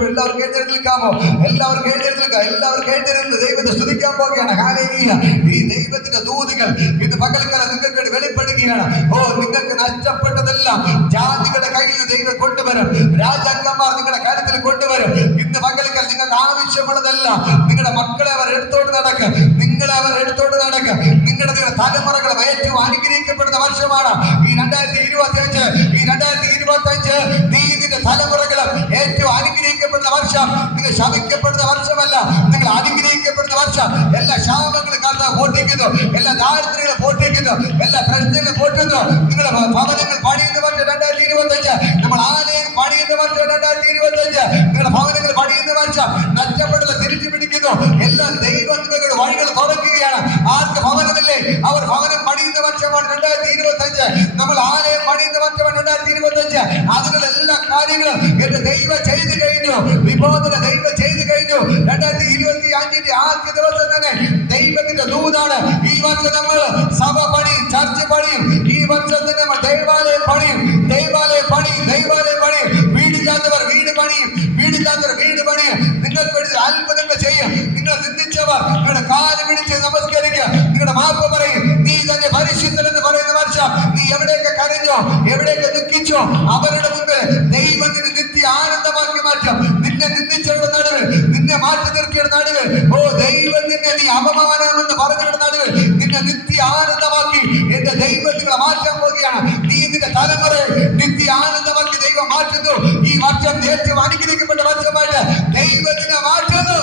എല്ലാവർക്കും എഴുന്നേൽക്കാമോ? എല്ലാവർക്കും എഴുന്നേൽക്കാം, എല്ലാവർക്കും എഴുന്നേൽന്ന് ദൈവത്തെ സ്തുതിക്കാൻ പോവുകയാണ്. ഹല്ലേലൂയ. ഈ ദൈവത്തിന്റെ ദൂതുകൾ ഇന്ന് പകൽക്കാലം നിങ്ങൾക്ക് വെളിപ്പെടുകയാണ്. ഓ, നിങ്ങൾക്ക് നഷ്ടപ്പെട്ടതെല്ലാം ജാതികളുടെ കയ്യിൽ ദൈവം കൊണ്ടുവരും. രാജാക്കന്മാർ നിങ്ങളുടെ കാര്യത്തിൽ കൊണ്ടുവരും. ഇന്ന് പകൽക്കാലം നിങ്ങൾ നിങ്ങൾക്ക് ആവശ്യമുള്ളതല്ല. നിങ്ങളുടെ മക്കളെ അവർ എടുത്തോണ്ട് നടക്കുക, നിങ്ങളെ അവർ എടുത്തോണ്ട് നടക്കുക. നിങ്ങളുടെ തലമുറകൾ ഏറ്റവും അനുഗ്രഹിക്കപ്പെടുന്ന വർഷമാണ് ഈ 2025. ഈ 2025 നീ നിന്റെ തലമുറകൾ ഏറ്റവും അനുഗ്രഹിക്കപ്പെടുന്ന വർഷം. നിങ്ങൾ ശപിക്കപ്പെടുന്ന വർഷമല്ല, നിങ്ങൾ അനുഗ്രഹിക്കപ്പെടുന്ന വർഷം. എല്ലാ ശാപങ്ങളും കർത്താവ് പൊട്ടിക്കുന്നു, എല്ലാ ദാരിദ്ര്യങ്ങളും പൊട്ടിക്കുന്നു, എല്ലാ പ്രശ്നങ്ങളും പൊട്ടുന്നു. നിങ്ങളുടെ ഭവനങ്ങൾ പണിയുന്ന വർഷം 2025. നമ്മൾ ആലയം പണിയുന്ന വർഷം 2025. നിങ്ങളുടെ ഭവനങ്ങൾ പണിയുന്ന വർഷം. നഷ്ടപ്പെട്ടത് തിരിച്ചു പിടിക്കുന്നു. എല്ലാ ദൈവം നിങ്ങളുടെ വഴികൾ തുറക്കുകയാണ്. ആർക്ക് ഭവനമില്ലേ അവർ ഭവനം പണിയുന്ന വർഷമാണ് 2025. നമ്മൾ ആലയം പണിയുന്ന വർഷമാണ് 2025. അതിനുള്ള എല്ലാ കാര്യങ്ങളും എന്റെ ദൈവം ചെയ്തു കഴിഞ്ഞു. വിഭോധന ദൈവം ചെയ്തു കഴിഞ്ഞു. 2025 ആദ്യ ദിവസം തന്നെ ദൈവത്തിന്റെ ദൂതാണ്. ഈ വർഷം നമ്മൾ സഭ പണിയും, ചർച്ച് പണിയും. ഈ വർഷം തന്നെ നമ്മൾ ദേവാലയം പണിയും, ദേവാലയം പണിയും, ദേവാലയം പണിയും. വീടില്ലാത്തവർ വീട് പണിയും, വീടില്ലാത്തവർ വീട് പണിയും. നിങ്ങൾക്ക് വേണ്ടി അത്ഭുതങ്ങൾ ചെയ്യും. നിങ്ങൾ നിന്ദിച്ചവർ നിങ്ങളുടെ കാല് പിടിച്ച് നമസ്കരിക്കുക, നിങ്ങളുടെ മാപ്പ് പറയും. നീ തന്നെ പരിശുദ്ധൻ എന്ന് പറയുന്ന വർഷം. നീ എവിടെയൊക്കെ കരഞ്ഞോ, എവിടെയൊക്കെ ദുഃഖിച്ചോ, അവരുടെ മുമ്പിൽ ദൈവത്തിന് നിത്യ ആനന്ദമാക്കി മാറ്റും. നിന്നെ നിന്ദിച്ചവരുടെ നടുവിൽ, നിന്നെ മാറ്റി നിർത്തിയുടെ നടുവിൽ, ഓ ദൈവം നിന്നെ നീ അപമാനമെന്ന് പറഞ്ഞവരുടെ നടുവിൽ നിന്നെ നിത്യ ആനന്ദമാക്കി എന്റെ ദൈവം നിങ്ങളെ മാറ്റാൻ പോവുകയാണ്. നീ നിന്റെ തലമുറയെ നിത്യ ആനന്ദമാക്കി ദൈവം മാറ്റുന്നു. ഈ വർഷം ഏറ്റവും അനുഗ്രഹിക്കപ്പെട്ട വർഷമായിട്ട് ദൈവത്തിനെ മാറ്റുന്നു.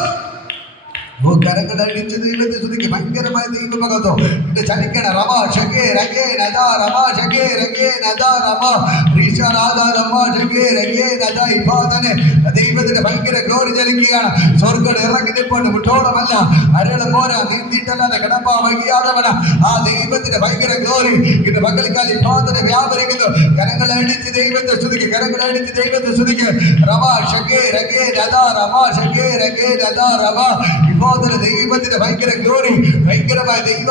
കരങ്ങളടിച്ച് ദൈവത്തെ സ്തുതിക്ക്. ഭയങ്കരമായ ദൈവഭക്തോ ഇത് ചലിക്കണ റമ ഷകേ രകേ നദാ റമ ഷകേ രകേ നദാ റമ റീഷ രാധാ റമ ഷകേ രകേ നദാ ഇഫാദനെ. ദൈവത്തിന്റെ ഭയങ്കര ഗ്ലോറി ചലിക്കുകയാണ്. സ്വർഗ്ഗം ഇറങ്ങി നിൽപ്പുണ്ട്, വിട്ടോളമല്ല, അരള് പോരാ, നീന്തിയിട്ടല്ലാതെ കിടപ്പാ വൈകിയാതവന. ആ ദൈവത്തിന്റെ ഭയങ്കര ഗ്ലോറി ഇത് പകൽക്കാലം ഇഫാദനെ വ്യാപരിക്കുന്നു. കരങ്ങളടിച്ച് ദൈവത്തെ സ്തുതിക്ക്, കരങ്ങളടിച്ച് ദൈവത്തെ സ്തുതിക്ക്. റമ ഷകേ രകേ നദാ റമ ഷകേ രകേ നദാ റമ. ദൈവത്തിന്റെ ഭയങ്കര ഗ്ലോറി, ഭയങ്കരമായ ദൈവം